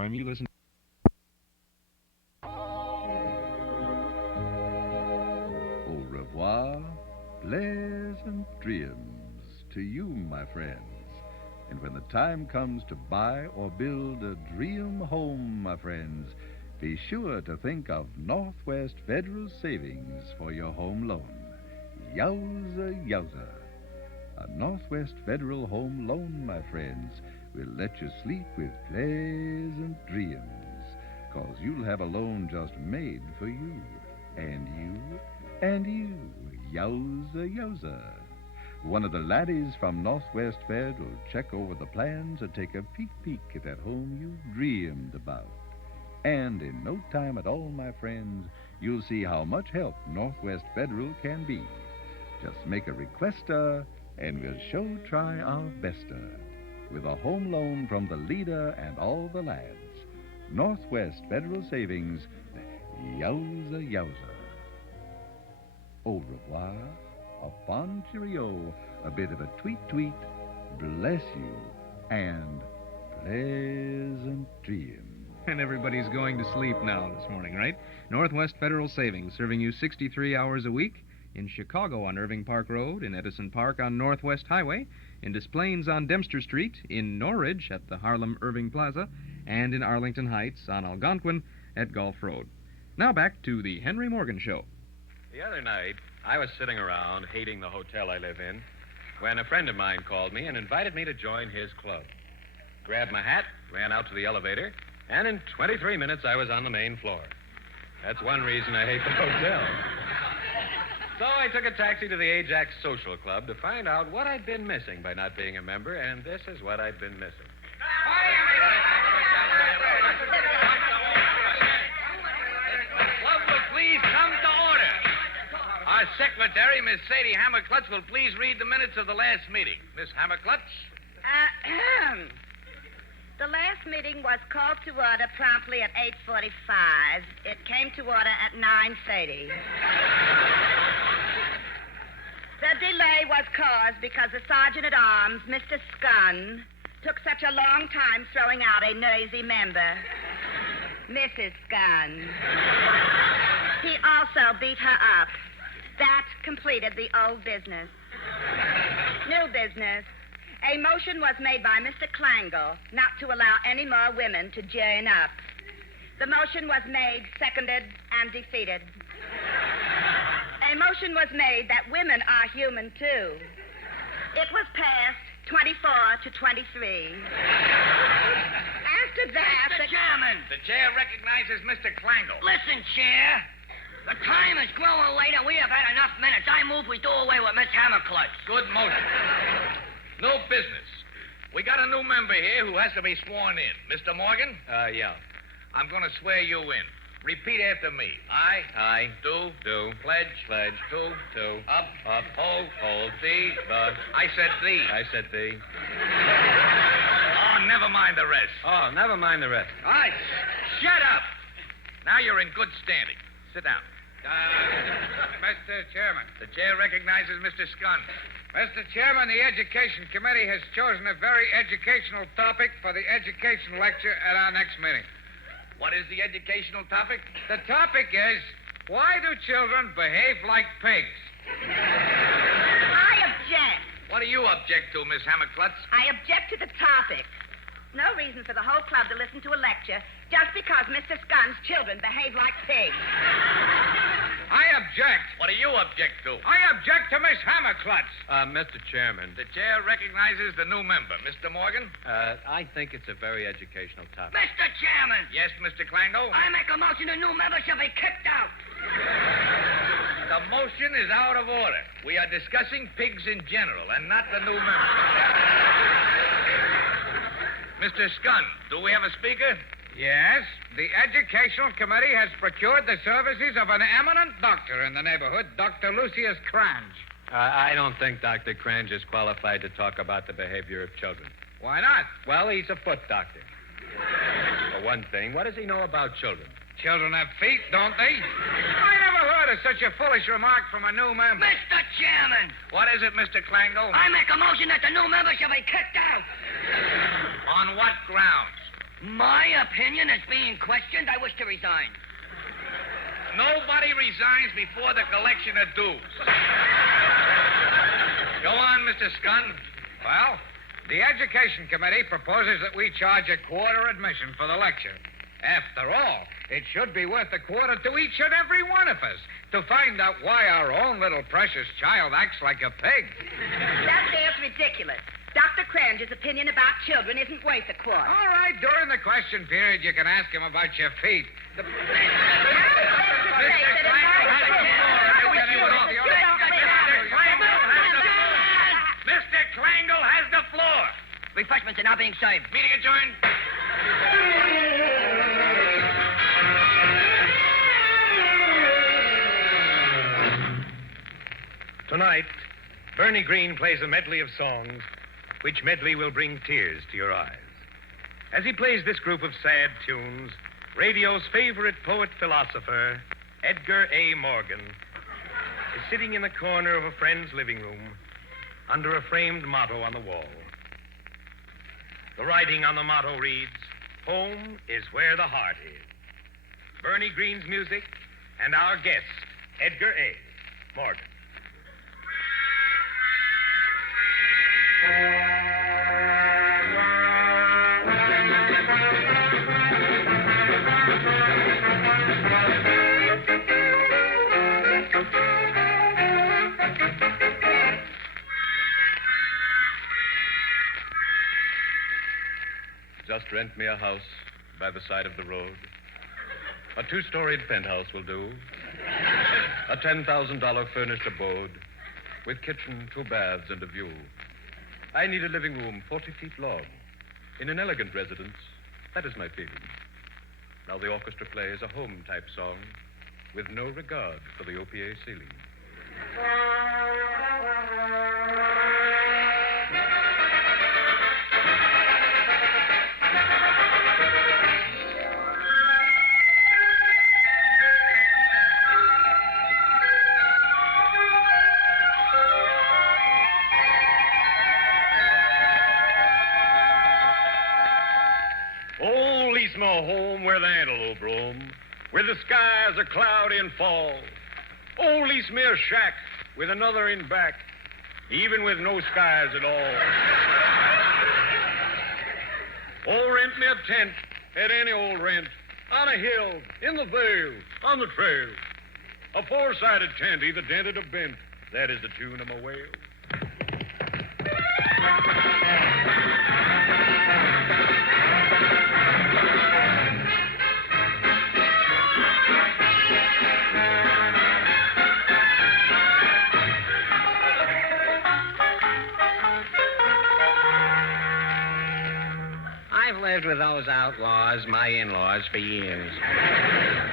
time you listen. Au revoir, pleasant dreams to you, my friends. And when the time comes to buy or build a dream home, my friends, be sure to think of Northwest Federal Savings for your home loan. Yowza, yowza. A Northwest Federal Home Loan, my friends, will let you sleep with pleasant dreams, 'cause you'll have a loan just made for you, and you, and you. Yowza, yowza. One of the laddies from Northwest Fed will check over the plans and take a peek at that home you dreamed about. And in no time at all, my friends, you'll see how much help Northwest Federal can be. Just make a requester, and we'll sure try our bester. With a home loan from the leader and all the lads. Northwest Federal Savings, yowza, yowza. Au revoir, a fond cheerio, a bit of a tweet, bless you, and pleasant dreams. And everybody's going to sleep now this morning, right? Northwest Federal Savings, serving you 63 hours a week in Chicago on Irving Park Road, in Edison Park on Northwest Highway, in Des Plaines on Dempster Street, in Norridge at the Harlem Irving Plaza, and in Arlington Heights on Algonquin at Gulf Road. Now back to the Henry Morgan Show. The other night, I was sitting around hating the hotel I live in when a friend of mine called me and invited me to join his club. Grabbed my hat, ran out to the elevator, and in 23 minutes I was on the main floor. That's one reason I hate the hotel. So I took a taxi to the Ajax Social Club to find out what I'd been missing by not being a member, and this is what I'd been missing. The club will please come to order. Our secretary, Miss Sadie Hammerklutz, will please read the minutes of the last meeting. Miss Hammerklutz? The last meeting was called to order promptly at 8:45. It came to order at 9:30. The delay was caused because the Sergeant-at-Arms, Mr. Scunn, took such a long time throwing out a noisy member, Mrs. Scunn. He also beat her up. That completed the old business. New business. A motion was made by Mr. Klangle not to allow any more women to join up. The motion was made, seconded, and defeated. A motion was made that women are human, too. It was passed 24 to 23. After that... Mr. Chairman! The chair recognizes Mr. Klangle. Listen, Chair. The time is growing late and we have had enough minutes. I move we do away with Miss Hammerklutz. Good motion. No business. We got a new member here who has to be sworn in. Mr. Morgan? Yeah. I'm going to swear you in. Repeat after me. I. Do. Pledge. To. Up. Hold. Thee. I said thee. I said thee. Oh, never mind the rest. Oh, never mind the rest. All right. Shut up. Now you're in good standing. Sit down. Mr. Chairman. The chair recognizes Mr. Scunn. Mr. Chairman, the Education Committee has chosen a very educational topic for the education lecture at our next meeting. What is the educational topic? The topic is, why do children behave like pigs? I object. What do you object to, Miss Hammerklutz? I object to the topic. No reason for the whole club to listen to a lecture just because Mr. Scunn's children behave like pigs. I object. What do you object to? I object to Miss Hammerklutz. Mr. Chairman, The chair recognizes the new member. Mr. Morgan? I think it's a very educational topic. Mr. Chairman, Yes, Mr. Klangle? I make a motion the new member shall be kicked out. The motion is out of order. We are discussing pigs in general and not the new member. Mr. Scunn, do we have a speaker? Yes, the Educational Committee has procured the services of an eminent doctor in the neighborhood, Dr. Lucius Crange. I don't think Dr. Crange is qualified to talk about the behavior of children. Why not? Well, he's a foot doctor. For one thing, what does he know about children? Children have feet, don't they? I never heard of such a foolish remark from a new member. Mr. Chairman, What is it, Mr. Klangle? I make a motion that the new member shall be kicked out. On what grounds? My opinion is being questioned. I wish to resign. Nobody resigns before the collection of dues. Go on, Mr. Scunn. Well, the Education Committee proposes that we charge a quarter admission for the lecture. After all, it should be worth a quarter to each and every one of us to find out why our own little precious child acts like a pig. That there's ridiculous. Dr. Crange's opinion about children isn't worth a quarter. All right, during the question period, you can ask him about your feet. Mr. Klangle has the floor. Refreshments are now being served. Meeting adjourned. Tonight, Bernie Green plays a medley of songs, which medley will bring tears to your eyes. As he plays this group of sad tunes, radio's favorite poet-philosopher, Edgar A. Morgan, is sitting in the corner of a friend's living room under a framed motto on the wall. The writing on the motto reads, "Home is where the heart is." Bernie Green's music and our guest, Edgar A. Morgan. Just rent me a house by the side of the road. A 2-storied penthouse will do. A $10,000 furnished abode with kitchen, 2 baths, and a view. I need a living room 40 feet long. In an elegant residence, that is my feeling. Now the orchestra plays a home-type song with no regard for the OPA ceiling. Oh, lease me a home where the antelope roam, where the skies are cloudy and fall. Oh, lease me a shack with another in back, even with no skies at all. Oh, rent me a tent at any old rent, on a hill, in the vale, on the trail. A 4-sided tent, either dented or bent. That is the tune of my wail. I've lived with those outlaws, my in-laws, for years.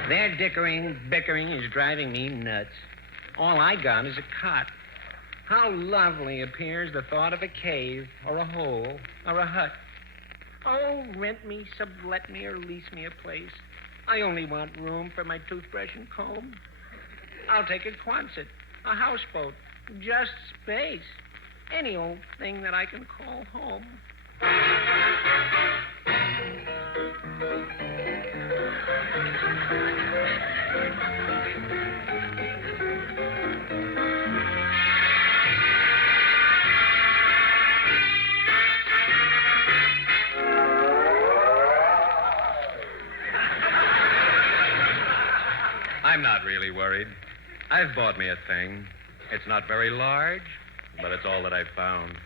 Their bickering is driving me nuts. All I got is a cot. How lovely appears the thought of a cave, or a hole, or a hut. Oh, rent me, sublet me, or lease me a place. I only want room for my toothbrush and comb. I'll take a Quonset, a houseboat, just space. Any old thing that I can call home. I'm not really worried. I've bought me a thing. It's not very large, but it's all that I've found.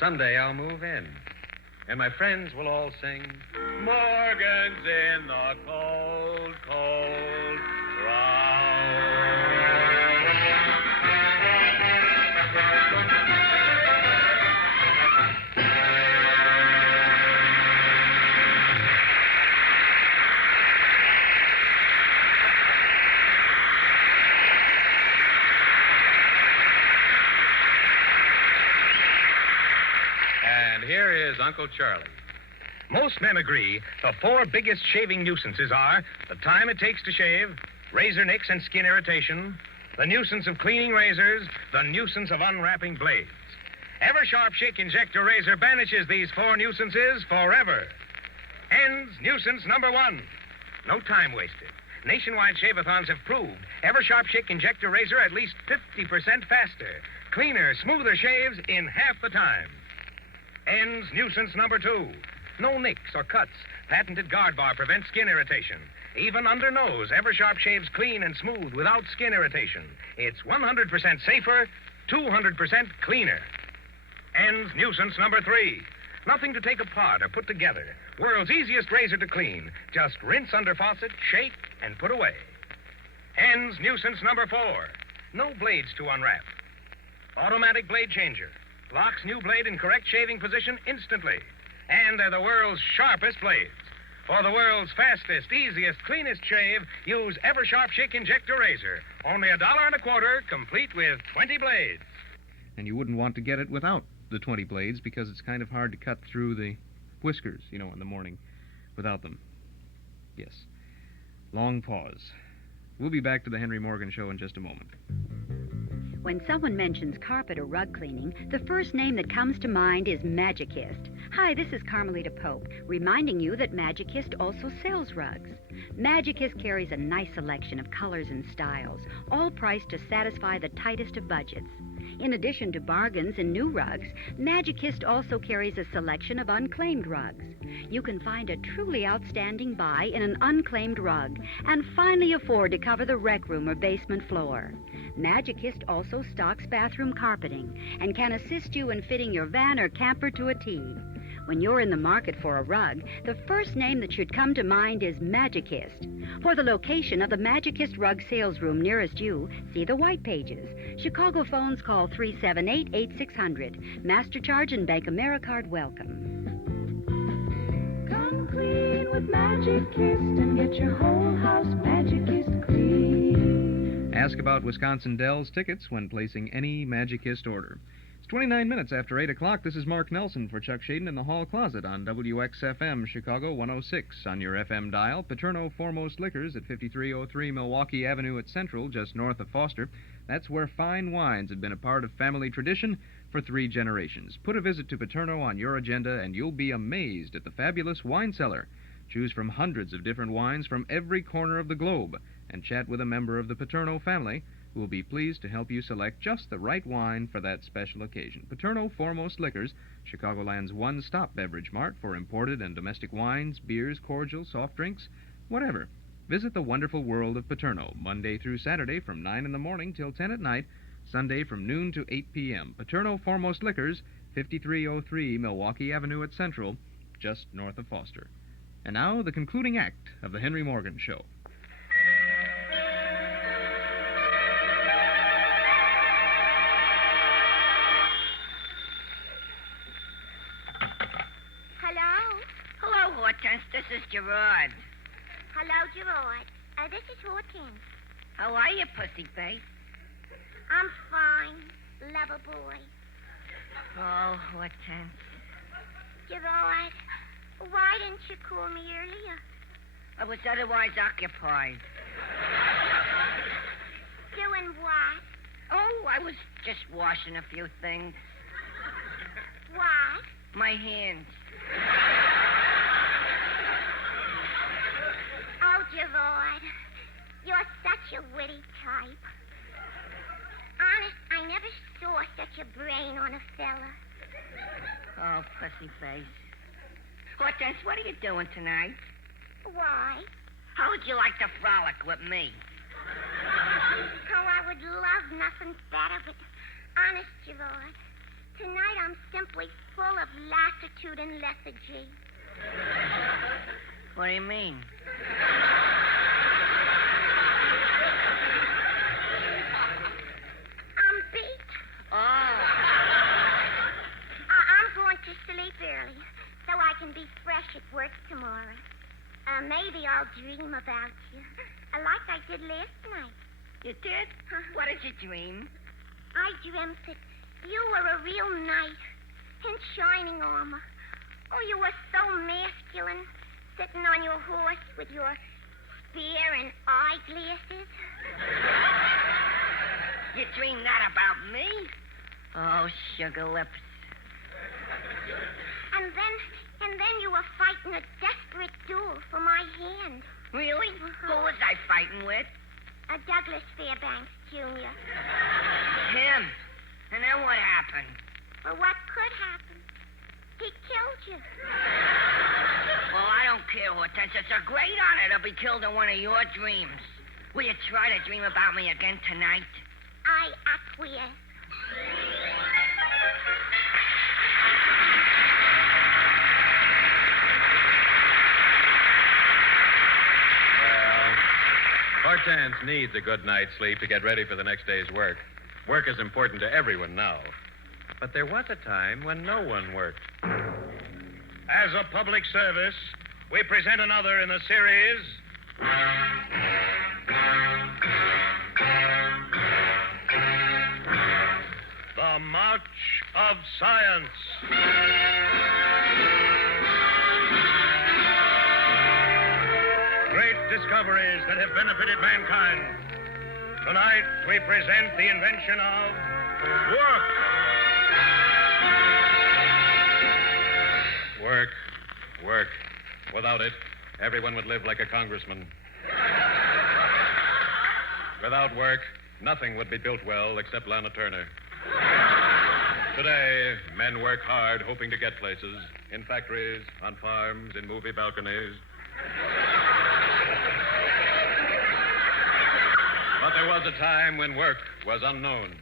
Someday I'll move in, and my friends will all sing, "Morgan's in the cold, cold ground." And here is Uncle Charlie. Most men agree the 4 biggest shaving nuisances are the time it takes to shave, razor nicks and skin irritation, the nuisance of cleaning razors, the nuisance of unwrapping blades. Eversharp Chic Injector Razor banishes these 4 nuisances forever. Ends nuisance number 1. No time wasted. Nationwide shave-a-thons have proved Eversharp Chic Injector Razor at least 50% faster. Cleaner, smoother shaves in half the time. Ends nuisance number 2. No nicks or cuts. Patented guard bar prevents skin irritation. Even under nose, Eversharp shaves clean and smooth without skin irritation. It's 100% safer, 200% cleaner. Ends nuisance number 3. Nothing to take apart or put together. World's easiest razor to clean. Just rinse under faucet, shake, and put away. Ends nuisance number 4. No blades to unwrap. Automatic blade changer. Locks new blade in correct shaving position instantly. And they're the world's sharpest blades. For the world's fastest, easiest, cleanest shave, use Eversharp Chic Injector Razor. Only $1.25, complete with 20 blades. And you wouldn't want to get it without the 20 blades because it's kind of hard to cut through the whiskers, in the morning without them. Yes. Long pause. We'll be back to the Henry Morgan Show in just a moment. When someone mentions carpet or rug cleaning, the first name that comes to mind is Magicist. Hi, this is Carmelita Pope, reminding you that Magicist also sells rugs. Magicist carries a nice selection of colors and styles, all priced to satisfy the tightest of budgets. In addition to bargains and new rugs, Magicist also carries a selection of unclaimed rugs. You can find a truly outstanding buy in an unclaimed rug and finally afford to cover the rec room or basement floor. Magicist also stocks bathroom carpeting and can assist you in fitting your van or camper to a T. When you're in the market for a rug, the first name that should come to mind is Magicist. For the location of the Magicist rug sales room nearest you, see the white pages. Chicago phones call 378-8600. Master charge and Bank AmeriCard welcome. Come clean with Magicist and get your whole house Magicist clean. Ask about Wisconsin Dells tickets when placing any Magicist order. It's 29 minutes after 8 o'clock. This is Mark Nelson for Chuck Shaden in the Hall Closet on WXFM Chicago 106 on your FM dial. Paterno Foremost Liquors at 5303 Milwaukee Avenue at Central, just north of Foster. That's where fine wines have been a part of family tradition for 3 generations. Put a visit to Paterno on your agenda and you'll be amazed at the fabulous wine cellar. Choose from hundreds of different wines from every corner of the globe and chat with a member of the Paterno family who will be pleased to help you select just the right wine for that special occasion. Paterno Foremost Liquors, Chicagoland's one-stop beverage mart for imported and domestic wines, beers, cordials, soft drinks, whatever. Visit the wonderful world of Paterno, Monday through Saturday from 9 in the morning till 10 at night, Sunday from noon to 8 p.m. Paterno Foremost Liquors, 5303 Milwaukee Avenue at Central, just north of Foster. And now, the concluding act of the Henry Morgan Show. This is Gerard. Hello, Gerard. This is Hortense. How are you, pussy face? I'm fine. Lover boy. Oh, Hortense. Gerard, why didn't you call me earlier? I was otherwise occupied. Doing what? Oh, I was just washing a few things. What? My hands. Oh, Gerard, you're such a witty type. Honest, I never saw such a brain on a fella. Oh, pussy face. Hortense, what are you doing tonight? Why? How would you like to frolic with me? Oh, I would love nothing better, but honest, Gerard, tonight I'm simply full of lassitude and lethargy. What do you mean? I'm beat. Oh. I'm going to sleep early so I can be fresh at work tomorrow. Maybe I'll dream about you, like I did last night. You did? What did you dream? I dreamt that you were a real knight in shining armor. Oh, you were so masculine, sitting on your horse with your spear and eyeglasses. You dreamed that about me? Oh, sugar lips. And then you were fighting a desperate Douglas Fairbanks, Jr. Him. And then what happened? Well, what could happen? He killed you. Well, I don't care, Hortense. It's a great honor to be killed in one of your dreams. Will you try to dream about me again tonight? I acquiesce. Hortense needs a good night's sleep to get ready for the next day's work. Work is important to everyone now. But there was a time when no one worked. As a public service, we present another in the series. The March of Science. Great discoveries that have benefited mankind. Tonight, we present the invention of work. Work. Work. Without it, everyone would live like a congressman. Without work, nothing would be built well except Lana Turner. Today, men work hard hoping to get places. In factories, on farms, in movie balconies. But there was a time when work was unknown.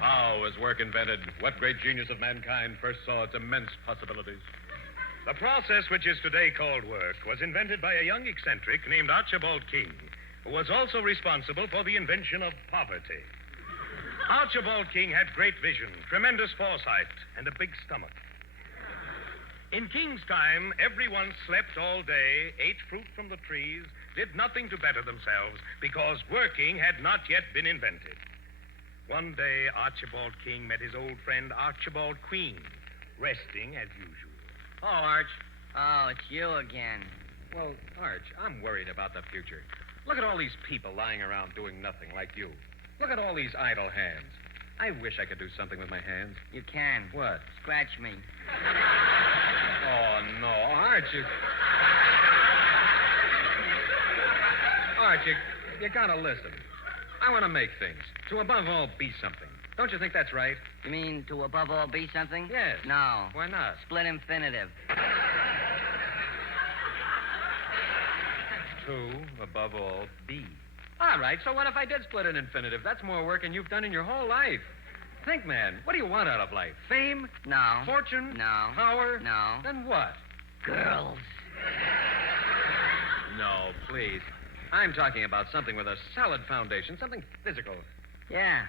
How was work invented? What great genius of mankind first saw its immense possibilities? The process which is today called work was invented by a young eccentric named Archibald King, who was also responsible for the invention of poverty. Archibald King had great vision, tremendous foresight, and a big stomach. In King's time, everyone slept all day, ate fruit from the trees, did nothing to better themselves, because working had not yet been invented. One day, Archibald King met his old friend Archibald Queen, resting as usual. Oh, Arch. Oh, it's you again. Well, Arch, I'm worried about the future. Look at all these people lying around doing nothing like you. Look at all these idle hands. I wish I could do something with my hands. You can. What? Scratch me. Oh, no. Arch, you gotta listen. I want to make things. To above all be something. Don't you think that's right? You mean to above all be something? Yes. No. Why not? Split infinitive. To above all be. All right, so what if I did split an infinitive? That's more work than you've done in your whole life. Think, man, what do you want out of life? Fame? No. Fortune? No. Power? No. Then what? Girls. No, please. I'm talking about something with a solid foundation, something physical. Yeah.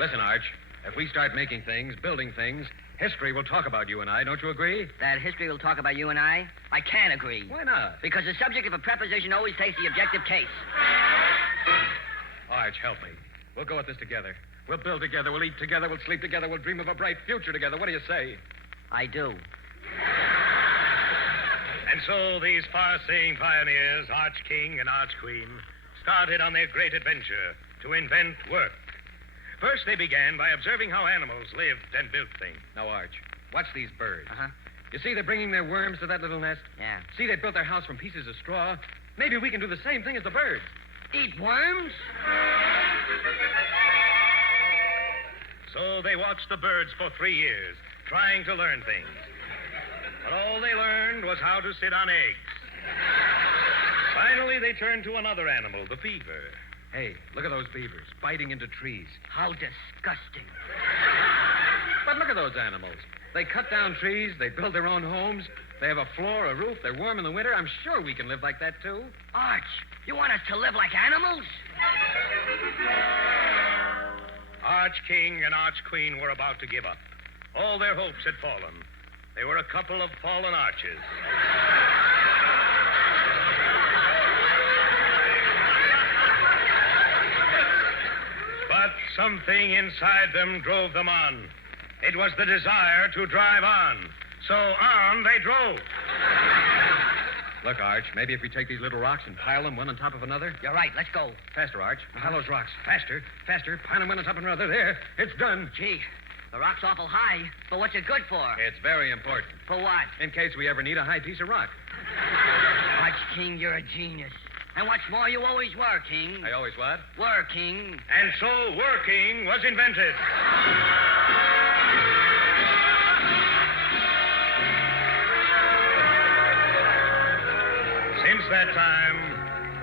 Listen, Arch, if we start making things, building things, history will talk about you and I. Don't you agree? That history will talk about you and I can't agree. Why not? Because the subject of a preposition always takes the objective case. Arch, help me. We'll go at this together. We'll build together. We'll eat together. We'll sleep together. We'll dream of a bright future together. What do you say? I do. And so these far-seeing pioneers, Arch King and Arch Queen, started on their great adventure to invent work. First, they began by observing how animals lived and built things. Now, Arch, watch these birds. Uh-huh. You see they're bringing their worms to that little nest? Yeah. See, they built their house from pieces of straw. Maybe we can do the same thing as the birds. Eat worms? So they watched the birds for 3 years, trying to learn things. But all they learned was how to sit on eggs. Finally, they turned to another animal, the beaver. Hey, look at those beavers biting into trees. How disgusting. But look at those animals. They cut down trees. They build their own homes. They have a floor, a roof. They're warm in the winter. I'm sure we can live like that, too. Arch, you want us to live like animals? Arch King and Arch Queen were about to give up. All their hopes had fallen. They were a couple of fallen arches. But something inside them drove them on. It was the desire to drive on. So on they drove. Look, Arch, maybe if we take these little rocks and pile them one on top of another. You're right. Let's go. Faster, Arch. Pile those rocks. Faster, faster. Pile them one on top of another. There. It's done. Gee, The rock's awful high, but what's it good for? It's very important. For what? In case we ever need a high piece of rock. Watch, King, you're a genius. And what's more, you always were, King. I always what? Were, King. And so working was invented. Since that time,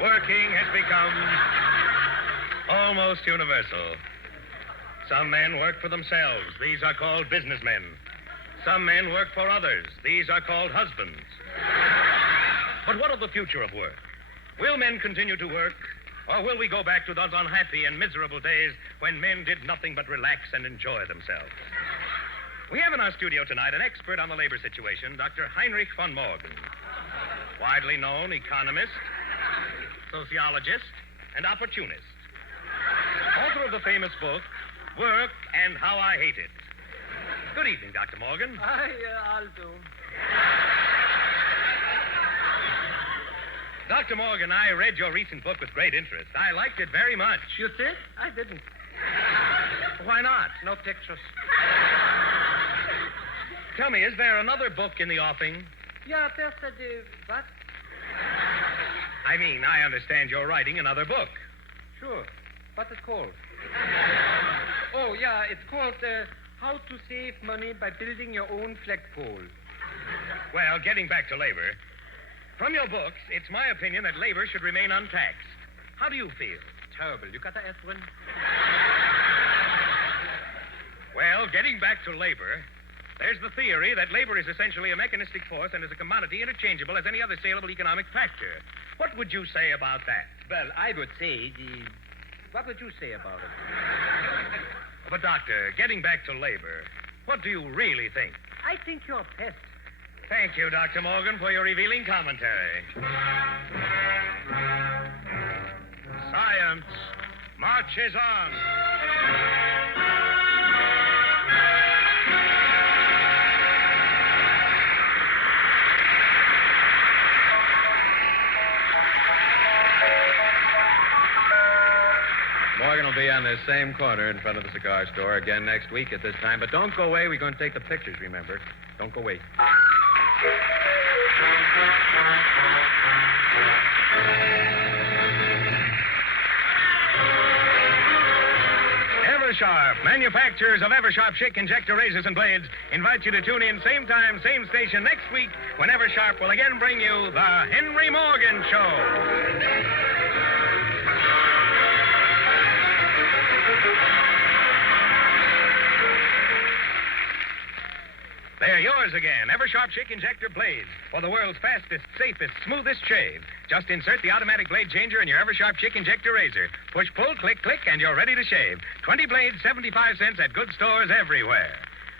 working has become almost universal. Some men work for themselves. These are called businessmen. Some men work for others. These are called husbands. But what of the future of work? Will men continue to work, or will we go back to those unhappy and miserable days when men did nothing but relax and enjoy themselves? We have in our studio tonight an expert on the labor situation, Dr. Heinrich von Morgen. Widely known economist, sociologist, and opportunist. Author of the famous book, Work and How I Hate It. Good evening, Dr. Morgan. I'll do. Dr. Morgan, I read your recent book with great interest. I liked it very much. You did? I didn't. Why not? No pictures. Tell me, is there another book in the offing? Yeah, there's what? I mean, I understand you're writing another book. Sure. What's it called? Oh, yeah, it's called How to Save Money by Building Your Own Flagpole. Well, getting back to labor, from your books, it's my opinion that labor should remain untaxed. How do you feel? Terrible. You got the aspirin? Well, getting back to labor, there's the theory that labor is essentially a mechanistic force and is a commodity interchangeable as any other saleable economic factor. What would you say about that? Well, I would say What would you say about it? But, Doctor, getting back to labor, what do you really think? I think you're a pest. Thank you, Dr. Morgan, for your revealing commentary. Science marches on. Morgan will be on this same corner in front of the cigar store again next week at this time. But don't go away. We're going to take the pictures, remember. Don't go away. Eversharp, manufacturers of Eversharp Schick injector razors and blades, invite you to tune in same time, same station next week when Eversharp will again bring you the Henry Morgan Show. They're yours again. Eversharp Schick Injector Blades for the world's fastest, safest, smoothest shave. Just insert the automatic blade changer in your Eversharp Schick Injector razor. Push, pull, click, click, and you're ready to shave. 20 blades, 75 cents at good stores everywhere.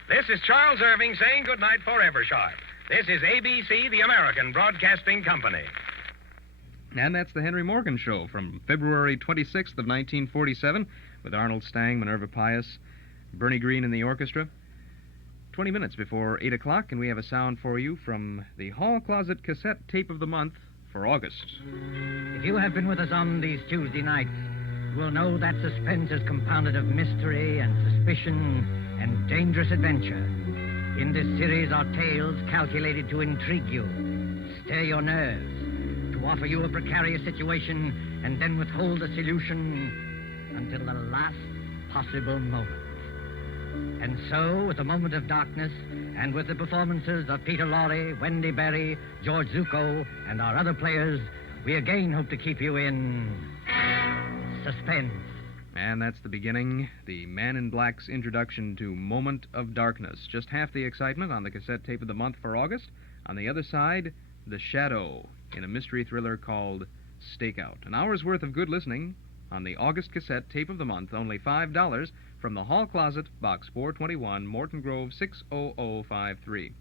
This is Charles Irving saying goodnight for Eversharp. This is ABC, the American Broadcasting Company. And that's the Henry Morgan Show from February 26th of 1947 with Arnold Stang, Minerva Pious, Bernie Green in the orchestra. 20 minutes before 8 o'clock, and we have a sound for you from the Hall Closet Cassette Tape of the Month for August. If you have been with us on these Tuesday nights, you will know that suspense is compounded of mystery and suspicion and dangerous adventure. In this series are tales calculated to intrigue you, stir your nerves, to offer you a precarious situation, and then withhold the solution until the last possible moment. And so, with a moment of darkness, and with the performances of Peter Lorre, Wendy Berry, George Zucco, and our other players, we again hope to keep you in suspense. And that's the beginning, the Man in Black's introduction to Moment of Darkness. Just half the excitement on the cassette tape of the month for August. On the other side, The Shadow, in a mystery thriller called Stakeout. An hour's worth of good listening on the August cassette tape of the month, only $5, from the Hall Closet, Box 421, Morton Grove, 60053.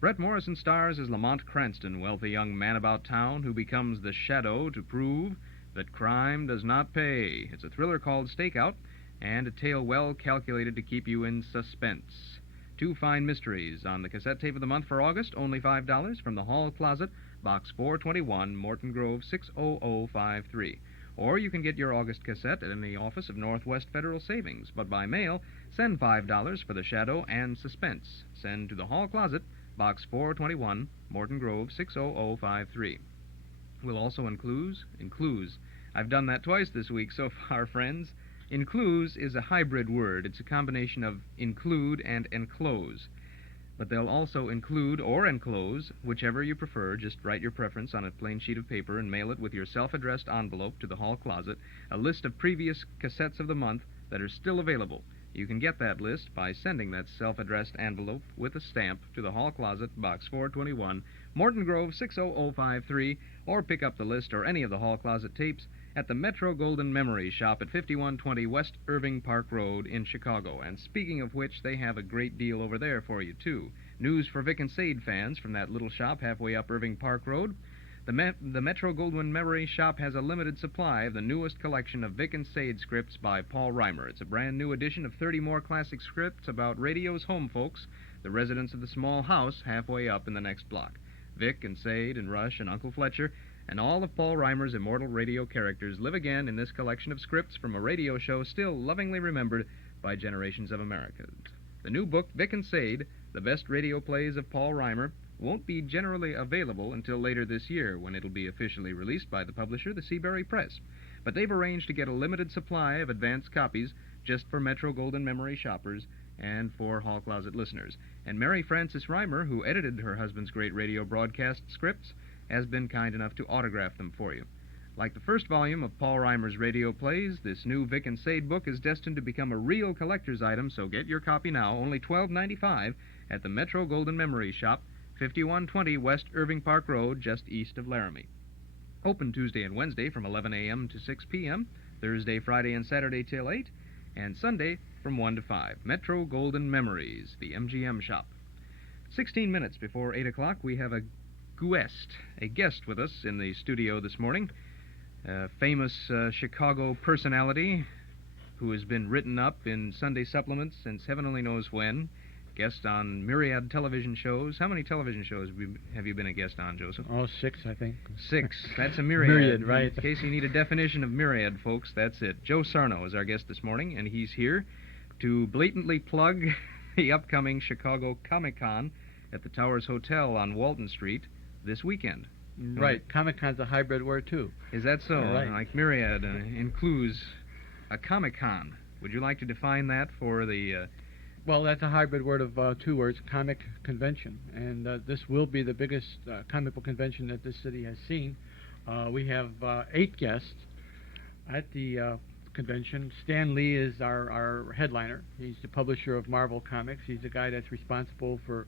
Brett Morrison stars as Lamont Cranston, wealthy young man about town who becomes the shadow to prove that crime does not pay. It's a thriller called Stakeout, and a tale well calculated to keep you in suspense. Two fine mysteries on the cassette tape of the month for August, only $5, from the Hall Closet, Box 421, Morton Grove, 60053. Or you can get your August cassette in the office of Northwest Federal Savings. But by mail, send $5 for The Shadow and Suspense. Send to the Hall Closet, Box 421, Morton Grove, 60053. We'll also enclose. I've done that twice this week so far, friends. Enclose is a hybrid word. It's a combination of include and enclose. But they'll also include or enclose, whichever you prefer. Just write your preference on a plain sheet of paper and mail it with your self-addressed envelope to the Hall Closet, a list of previous cassettes of the month that are still available. You can get that list by sending that self-addressed envelope with a stamp to the Hall Closet, Box 421, Morton Grove, 60053, or pick up the list or any of the Hall Closet tapes at the Metro Golden Memory Shop at 5120 West Irving Park Road in Chicago. And speaking of which, they have a great deal over there for you, too. News for Vic and Sade fans from that little shop halfway up Irving Park Road. The Metro Goldwyn Memory Shop has a limited supply of the newest collection of Vic and Sade scripts by Paul Reimer. It's a brand new edition of 30 more classic scripts about radio's home folks, the residents of the small house halfway up in the next block. Vic and Sade and Rush and Uncle Fletcher and all of Paul Reimer's immortal radio characters live again in this collection of scripts from a radio show still lovingly remembered by generations of Americans. The new book, Vic and Sade, the best radio plays of Paul Reimer, won't be generally available until later this year, when it'll be officially released by the publisher, the Seabury Press. But they've arranged to get a limited supply of advance copies just for Metro Golden Memory shoppers and for Hall Closet listeners. And Mary Frances Reimer, who edited her husband's great radio broadcast scripts, has been kind enough to autograph them for you. Like the first volume of Paul Reimer's radio plays, this new Vic and Sade book is destined to become a real collector's item, so get your copy now, only $12.95, at the Metro Golden Memory Shop, 5120 West Irving Park Road, just east of Laramie. Open Tuesday and Wednesday from 11 a.m. to 6 p.m., Thursday, Friday, and Saturday till 8, and Sunday from 1 to 5. Metro Golden Memories, the MGM shop. 16 minutes before 8 o'clock, we have a guest with us in the studio this morning, a famous Chicago personality who has been written up in Sunday supplements since heaven only knows when, guest on myriad television shows. How many television shows have you been a guest on, Joseph? Oh, 6, I think. 6. That's a myriad. Myriad, right. In case you need a definition of myriad, folks, that's it. Joe Sarno is our guest this morning, and he's here to blatantly plug the upcoming Chicago Comic-Con at the Towers Hotel on Walton Street this weekend. Right. Comic-Con's a hybrid word, too. Is that so? Right. Like myriad includes a Comic-Con. Would you like to define that for the... Well, that's a hybrid word of 2 words, comic convention. And this will be the biggest comic book convention that this city has seen. We have 8 guests at the convention. Stan Lee is our headliner. He's the publisher of Marvel Comics. He's the guy that's responsible for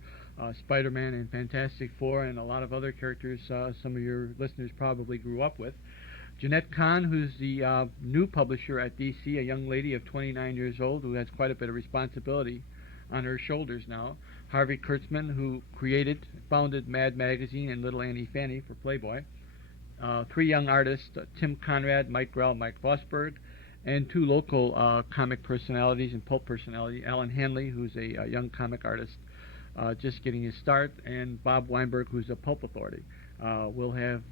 Spider-Man and Fantastic Four and a lot of other characters some of your listeners probably grew up with. Jeanette Kahn, who's the new publisher at DC, a young lady of 29 years old who has quite a bit of responsibility on her shoulders now. Harvey Kurtzman, who founded Mad Magazine and Little Annie Fanny for Playboy. 3 young artists, Tim Conrad, Mike Grell, Mike Vosberg, and 2 local comic personalities and pulp personality, Alan Hanley, who's a young comic artist just getting his start, and Bob Weinberg, who's a pulp authority. We'll have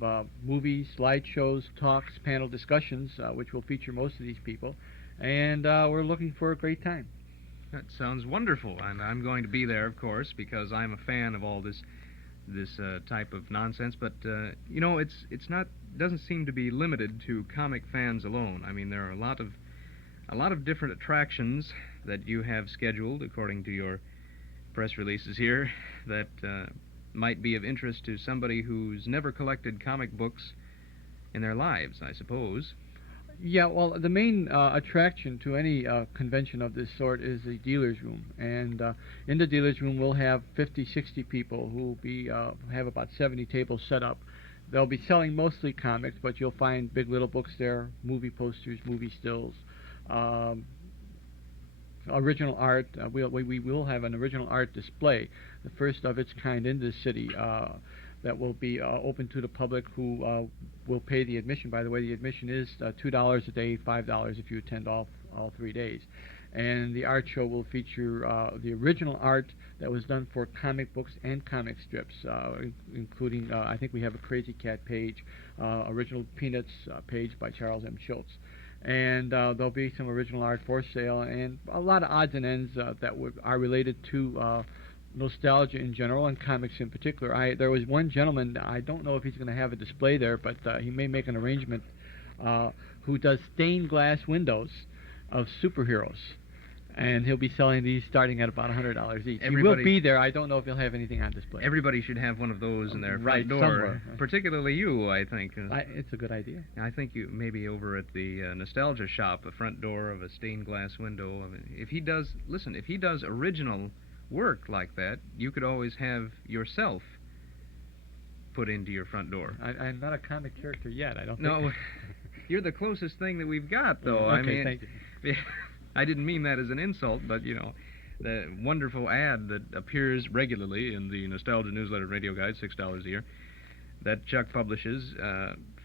movies, slideshows, talks, panel discussions, which will feature most of these people, and we're looking for a great time. That sounds wonderful, and I'm going to be there, of course, because I'm a fan of all this type of nonsense. But you know, doesn't seem to be limited to comic fans alone. I mean, there are a lot of different attractions that you have scheduled, according to your press releases here, that might be of interest to somebody who's never collected comic books in their lives, I suppose. Yeah, well, the main attraction to any convention of this sort is the dealer's room. And in the dealer's room, we'll have 50, 60 people who will have about 70 tables set up. They'll be selling mostly comics, but you'll find big little books there, movie posters, movie stills, original art. We will have an original art display, the first of its kind in this city, that will be open to the public who will pay the admission. By the way, the admission is $2 a day, $5 if you attend all 3 days. And the art show will feature the original art that was done for comic books and comic strips, including, I think we have a Crazy Cat page, original Peanuts page by Charles M. Schultz. And there'll be some original art for sale and a lot of odds and ends that are related to nostalgia in general and comics in particular. There was one gentleman, I don't know if he's going to have a display there, but he may make an arrangement, who does stained glass windows of superheroes. And he'll be selling these starting at about $100 each. He will be there. I don't know if he'll have anything on display. Everybody should have one of those in their front door. Somewhere. Particularly you, I think. It's a good idea. I think you maybe over at the Nostalgia Shop, a front door of a stained glass window. I mean, if he does original work like that, you could always have yourself put into your front door. I'm not a comic character yet. I don't think. No, you're the closest thing that we've got, though. Okay, I mean, thank you. I didn't mean that as an insult, but, you know, the wonderful ad that appears regularly in the Nostalgia Newsletter Radio Guide, $6 a year, that Chuck publishes,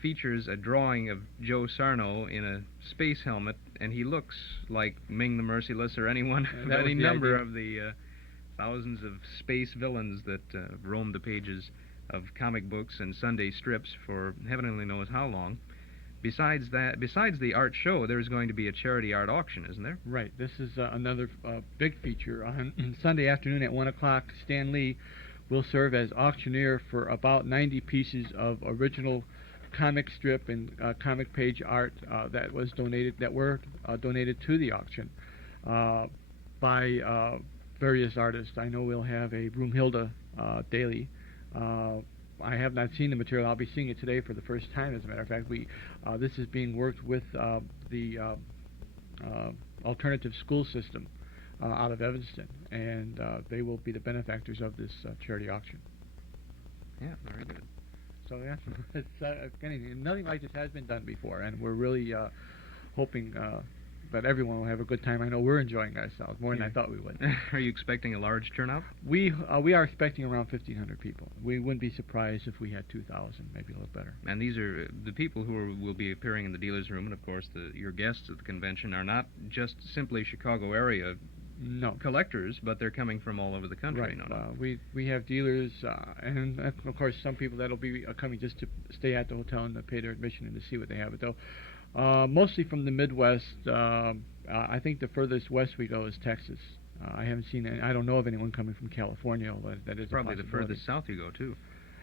features a drawing of Joe Sarno in a space helmet, and he looks like Ming the Merciless or any number of the thousands of space villains that roam the pages of comic books and Sunday strips for heaven only knows how long. Besides the art show, there's going to be a charity art auction, isn't there? Right. This is another big feature. On Sunday afternoon at 1 o'clock, Stan Lee will serve as auctioneer for about 90 pieces of original comic strip and comic page art that were donated to the auction by various artists. I know we'll have a Broomhilda daily. I have not seen the material. I'll be seeing it today for the first time, as a matter of fact. This is being worked with the alternative school system out of Evanston, and they will be the benefactors of this charity auction. Yeah, very good. So, yeah, nothing like this has been done before, and we're really hoping that everyone will have a good time. I know we're enjoying ourselves more than I thought we would. Are you expecting a large turnout? We are expecting around 1,500 people. We wouldn't be surprised if we had 2,000, maybe a little better. And these are the people who will be appearing in the dealer's room, and of course your guests at the convention are not just simply Chicago area collectors, but they're coming from all over the country. Right. We have dealers, and of course some people that'll be coming just to stay at the hotel and to pay their admission and to see what they have. But mostly from the Midwest. I think the furthest west we go is Texas. I haven't seen any, I don't know of anyone coming from California, although that is probably the furthest south you go, too.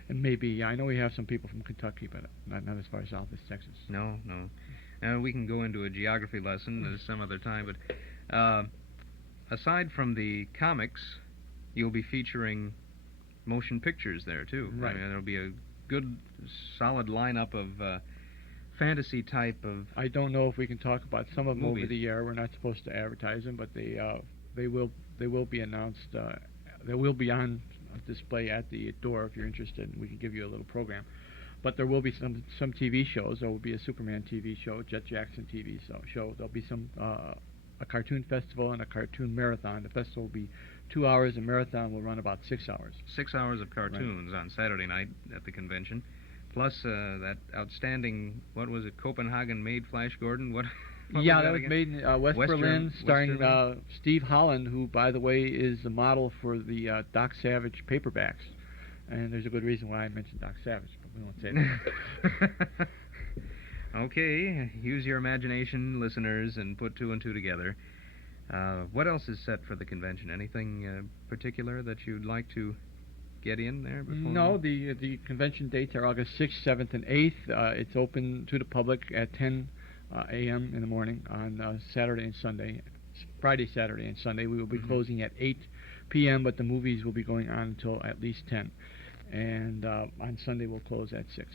And maybe, I know we have some people from Kentucky, but not as far south as Texas. No. We can go into a geography lesson some other time, but aside from the comics, you'll be featuring motion pictures there, too. Right. I mean, there'll be a good, solid lineup of fantasy type of I don't know if we can talk about some of them movies. Over the air. We're not supposed to advertise them, but they will be announced. They will be on display at the door if you're interested, and we can give you a little program. But there will be some TV shows. There will be a Superman TV show, Jet Jackson TV show. There'll be some a cartoon festival and a cartoon marathon. The festival will be 2 hours. The marathon will run about 6 hours. 6 hours of cartoons on Saturday night at the convention. Plus that outstanding, what was it, Copenhagen-made Flash Gordon? What yeah, that was made in West Berlin, starring Steve Holland, who, by the way, is the model for the Doc Savage paperbacks. And there's a good reason why I mentioned Doc Savage, but we won't say that. Okay, use your imagination, listeners, and put two and two together. What else is set for the convention? Anything particular that you'd like to get in there before? No, the convention dates are August 6th, 7th, and 8th. It's open to the public at 10 a.m. in the morning on Saturday and Sunday. Friday, Saturday, and Sunday. We will be closing at 8 p.m., but the movies will be going on until at least 10. And on Sunday, we'll close at 6.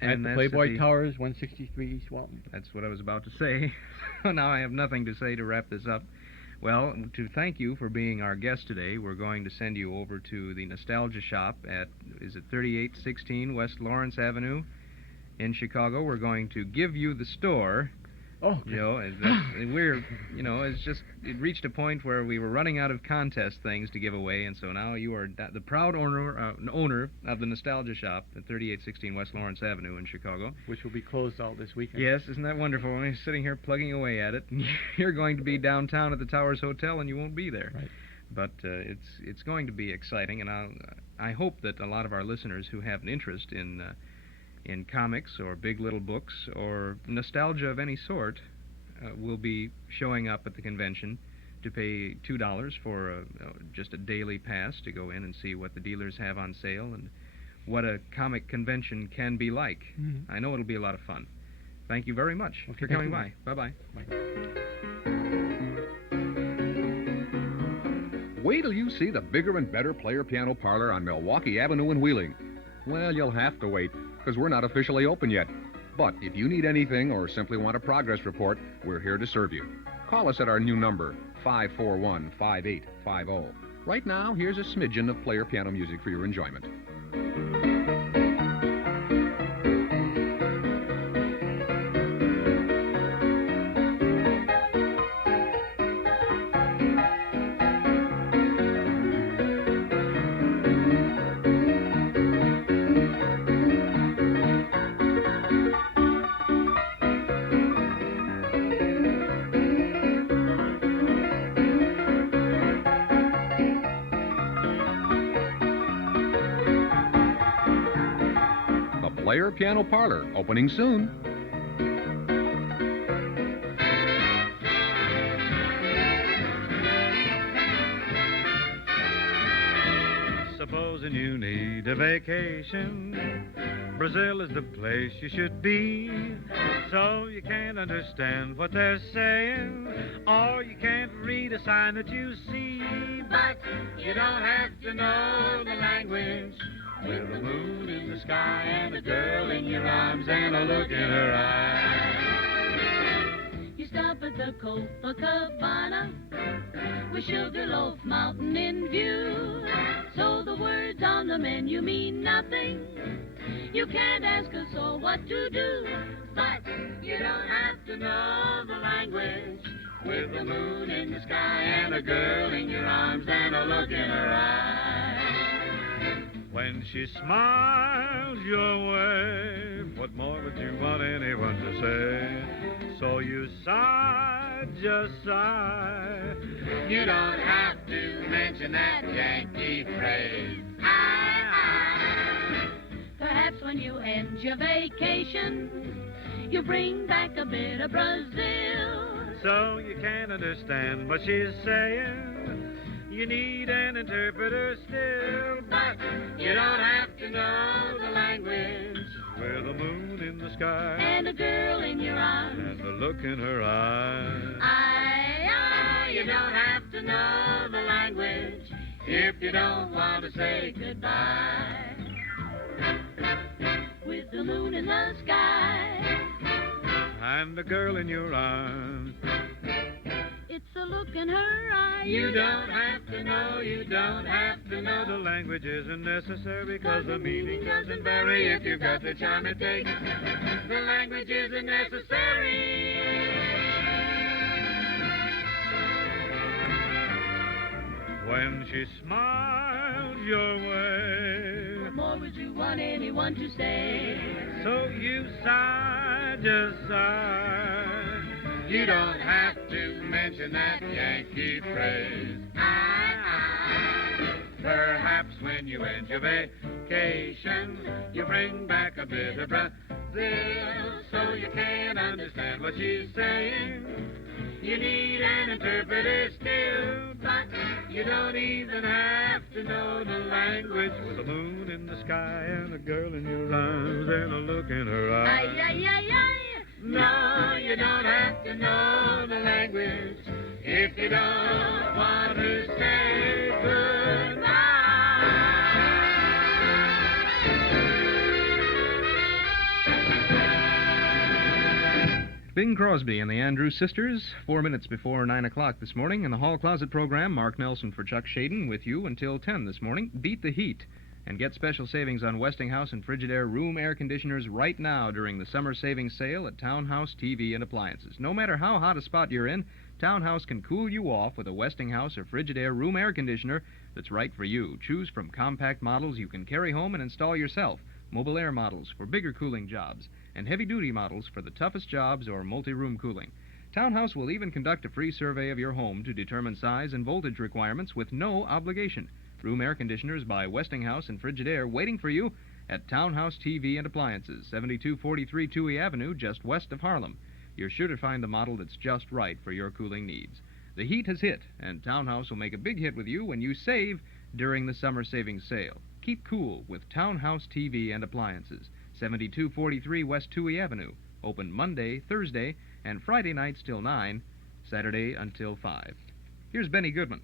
And at the Playboy Towers, 163 East Walton. That's what I was about to say. So now I have nothing to say to wrap this up. Well, to thank you for being our guest today, we're going to send you over to the Nostalgia Shop at, is it 3816 West Lawrence Avenue in Chicago. We're going to give you the store Oh, You know, it reached a point where we were running out of contest things to give away, and so now you are the proud owner of the Nostalgia Shop at 3816 West Lawrence Avenue in Chicago. Which will be closed all this weekend. Yes, isn't that wonderful? I'm sitting here plugging away at it, and you're going to be downtown at the Towers Hotel, and you won't be there. Right. But it's going to be exciting, and I hope that a lot of our listeners who have an interest in comics or big little books or nostalgia of any sort will be showing up at the convention to pay $2 for just a daily pass to go in and see what the dealers have on sale and what a comic convention can be like. Mm-hmm. I know it'll be a lot of fun. Thank you very much for coming by. Bye-bye. Wait till you see the bigger and better Player Piano Parlor on Milwaukee Avenue in Wheeling. Well, you'll have to wait, because we're not officially open yet. But if you need anything or simply want a progress report, we're here to serve you. Call us at our new number, 541-5850. Right now, here's a smidgen of player piano music for your enjoyment. Player Piano Parlor, opening soon. Supposing you need a vacation, Brazil is the place you should be. So you can't understand what they're saying, or you can't read a sign that you see. But you don't have to know the language. With the moon in the sky and a girl in your arms and a look in her eyes. You stop at the Copacabana with Sugarloaf Mountain in view. So the words on the menu mean nothing. You can't ask us all what to do. But you don't have to know the language. With the moon in the sky and a girl in your arms and a look in her eyes. When she smiles your way, what more would you want anyone to say? So you sigh, just sigh. You don't have to mention that Yankee phrase. I. Perhaps when you end your vacation, you bring back a bit of Brazil. So you can't understand what she's saying. You need an interpreter still, but you don't have to know the language. With a moon in the sky and a girl in your arms and a look in her eyes. You don't have to know the language if you don't want to say goodbye. With the moon in the sky and a girl in your arms. It's a look in her eyes. You don't have to know, you don't have to know. The language isn't necessary because the meaning doesn't vary if you've got the charm it takes. The language isn't necessary. When she smiles your way, what more would you want anyone to say? So you sigh, just sigh. You don't have to mention that Yankee phrase. Perhaps when you end your vacation, you bring back a bit of Brazil, so you can't understand what she's saying. You need an interpreter still, but you don't even have to know the language. With a moon in the sky and a girl in your arms and a look in her eyes. No, you don't have to know the language if you don't want to say goodbye. Bing Crosby and the Andrews Sisters, 4 minutes before 9 o'clock this morning. In the Hall Closet program, Mark Nelson for Chuck Shaden with you until 10 this morning. Beat the Heat. And get special savings on Westinghouse and Frigidaire room air conditioners right now during the summer savings sale at Townhouse TV and Appliances. No matter how hot a spot you're in, Townhouse can cool you off with a Westinghouse or Frigidaire room air conditioner that's right for you. Choose from compact models you can carry home and install yourself, mobile air models for bigger cooling jobs, and heavy-duty models for the toughest jobs or multi-room cooling. Townhouse will even conduct a free survey of your home to determine size and voltage requirements with no obligation. Room air conditioners by Westinghouse and Frigidaire waiting for you at Townhouse TV and Appliances, 7243 Touhy Avenue, just west of Harlem. You're sure to find the model that's just right for your cooling needs. The heat has hit, and Townhouse will make a big hit with you when you save during the summer savings sale. Keep cool with Townhouse TV and Appliances, 7243 West Touhy Avenue. Open Monday, Thursday, and Friday nights till 9, Saturday until 5. Here's Benny Goodman.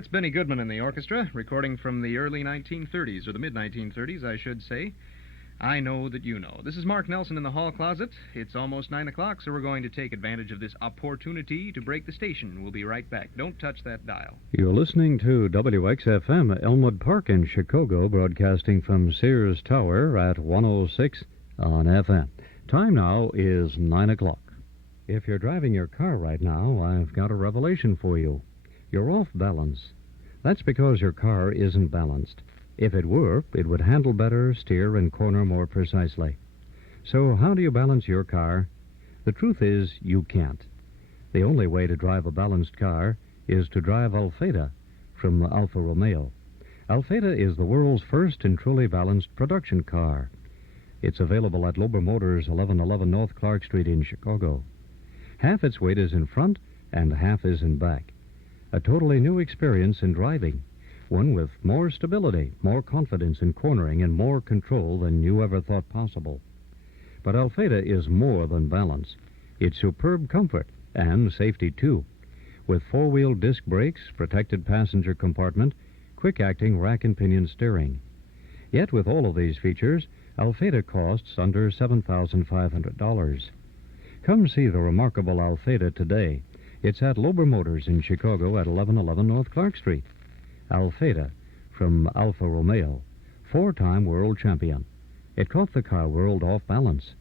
That's Benny Goodman and the orchestra, recording from the early 1930s, or the mid-1930s, I should say. I know that you know. This is Mark Nelson in the hall closet. It's almost 9 o'clock, so we're going to take advantage of this opportunity to break the station. We'll be right back. Don't touch that dial. You're listening to WXFM, Elmwood Park in Chicago, broadcasting from Sears Tower at 106 on FM. Time now is 9 o'clock. If you're driving your car right now, I've got a revelation for you. You're off balance. That's because your car isn't balanced. If it were, it would handle better, steer, and corner more precisely. So how do you balance your car? The truth is, you can't. The only way to drive a balanced car is to drive Alfeda from Alfa Romeo. Alfeda is the world's first and truly balanced production car. It's available at Lober Motors, 1111 North Clark Street in Chicago. Half its weight is in front and half is in back. A totally new experience in driving, one with more stability, more confidence in cornering, and more control than you ever thought possible. But Alfeda is more than balance. It's superb comfort and safety, too, with four-wheel disc brakes, protected passenger compartment, quick-acting rack and pinion steering. Yet with all of these features, Alfeda costs under $7,500. Come see the remarkable Alfeda today. It's at Lober Motors in Chicago at 1111 North Clark Street. Alfeda from Alfa Romeo, four-time world champion. It caught the car world off balance.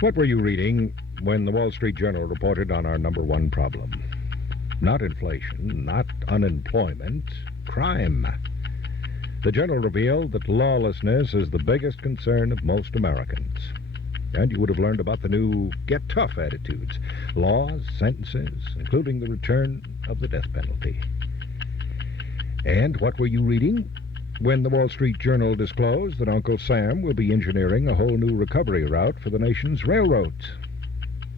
What were you reading when the Wall Street Journal reported on our number one problem? Not inflation, not unemployment, crime. The Journal revealed that lawlessness is the biggest concern of most Americans. And you would have learned about the new get tough attitudes, laws, sentences, including the return of the death penalty. And what were you reading? When the Wall Street Journal disclosed that Uncle Sam will be engineering a whole new recovery route for the nation's railroads.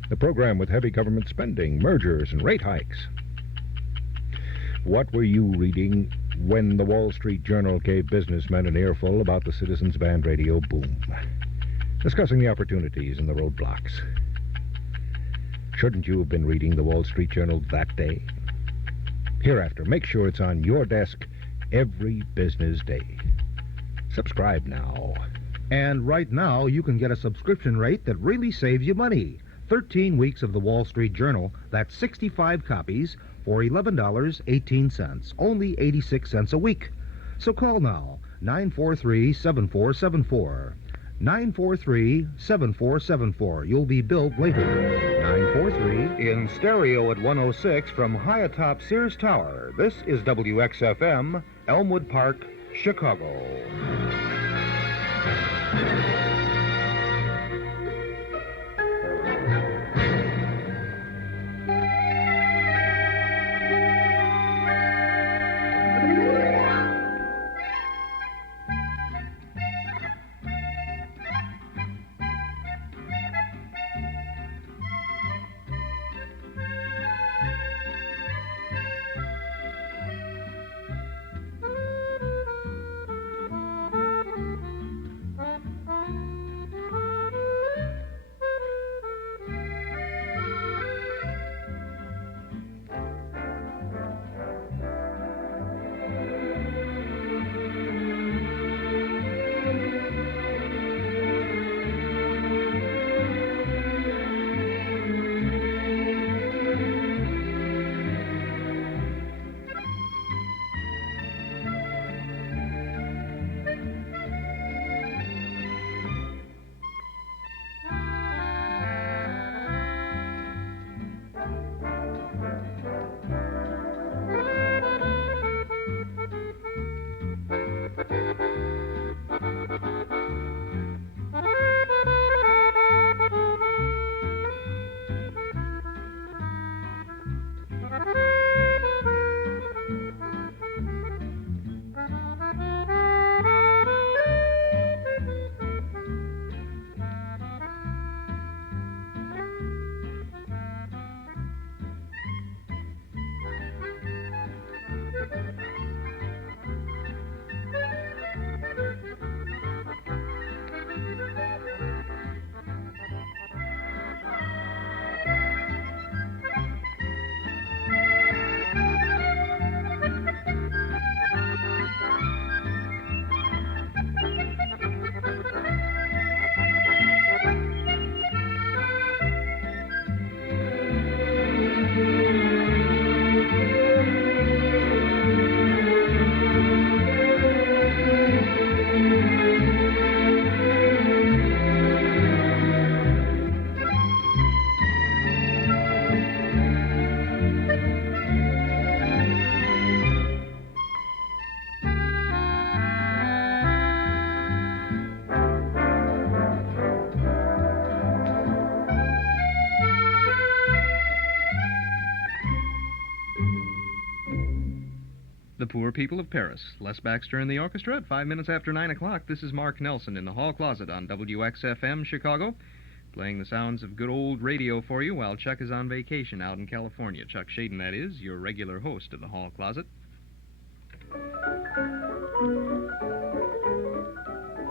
The program with heavy government spending, mergers, and rate hikes. What were you reading when the Wall Street Journal gave businessmen an earful about the Citizens Band radio boom, discussing the opportunities and the roadblocks? Shouldn't you have been reading the Wall Street Journal that day? Hereafter, make sure it's on your desk every business day. Subscribe now. And right now, you can get a subscription rate that really saves you money. 13 weeks of the Wall Street Journal, that's 65 copies for $11.18, only 86 cents a week. So call now, 943-7474. 943-7474. You'll be billed later. 943. In stereo at 106 from high atop Sears Tower, this is WXFM, Elmwood Park, Chicago. The Poor People of Paris. Les Baxter and the orchestra at 5 minutes after 9 o'clock. This is Mark Nelson in the Hall Closet on WXFM Chicago, playing the sounds of good old radio for you while Chuck is on vacation out in California. Chuck Shaden, that is, your regular host of the Hall Closet.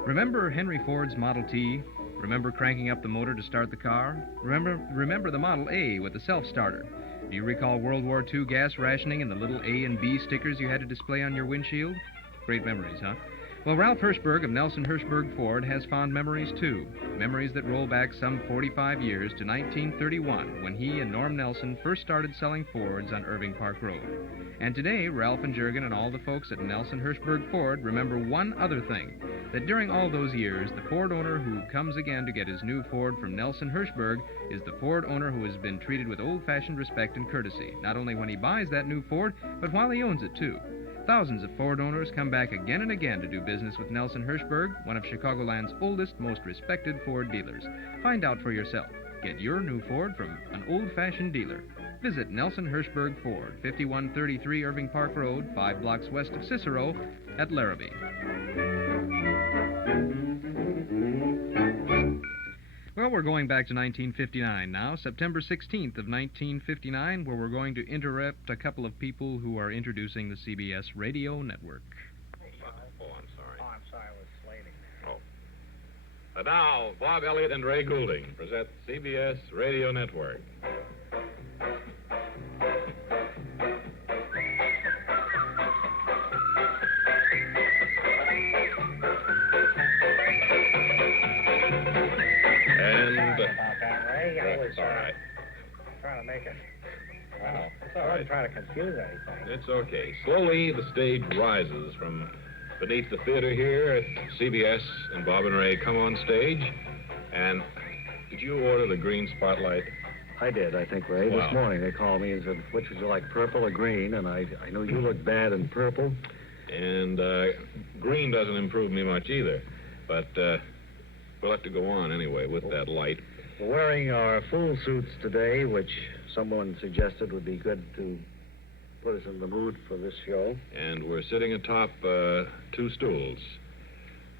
Remember Henry Ford's Model T? Remember cranking up the motor to start the car? Remember the Model A with the self-starter? Do you recall World War II gas rationing and the little A and B stickers you had to display on your windshield? Great memories, huh? Well, Ralph Hirschberg of Nelson Hirschberg Ford has fond memories, too. Memories that roll back some 45 years to 1931, when he and Norm Nelson first started selling Fords on Irving Park Road. And today, Ralph and Juergen and all the folks at Nelson Hirschberg Ford remember one other thing, that during all those years, the Ford owner who comes again to get his new Ford from Nelson Hirschberg is the Ford owner who has been treated with old-fashioned respect and courtesy, not only when he buys that new Ford, but while he owns it, too. Thousands of Ford owners come back again and again to do business with Nelson Hirschberg, one of Chicagoland's oldest, most respected Ford dealers. Find out for yourself. Get your new Ford from an old-fashioned dealer. Visit Nelson Hirschberg Ford, 5133 Irving Park Road, 5 blocks west of Cicero, at Larrabee. Well, we're going back to 1959 now, September 16th of 1959, where we're going to interrupt a couple of people who are introducing the CBS radio network. Oh, I'm sorry. Oh, I'm sorry, I was slaving there. And now, Bob Elliott and Ray Goulding present CBS Radio Network. It's all right. Trying to make it. Well, it's all I right. wasn't trying to confuse anything. It's okay. Slowly, the stage rises from beneath the theater here at CBS, and Bob and Ray come on stage. And did you order the green spotlight? I did, I think, Ray. Wow. This morning they called me and said, which would you like, purple or green? And I know you look bad in purple. And green doesn't improve me much either. But we'll have to go on anyway with that light. We're wearing our full suits today, which someone suggested would be good to put us in the mood for this show. And we're sitting atop 2 stools.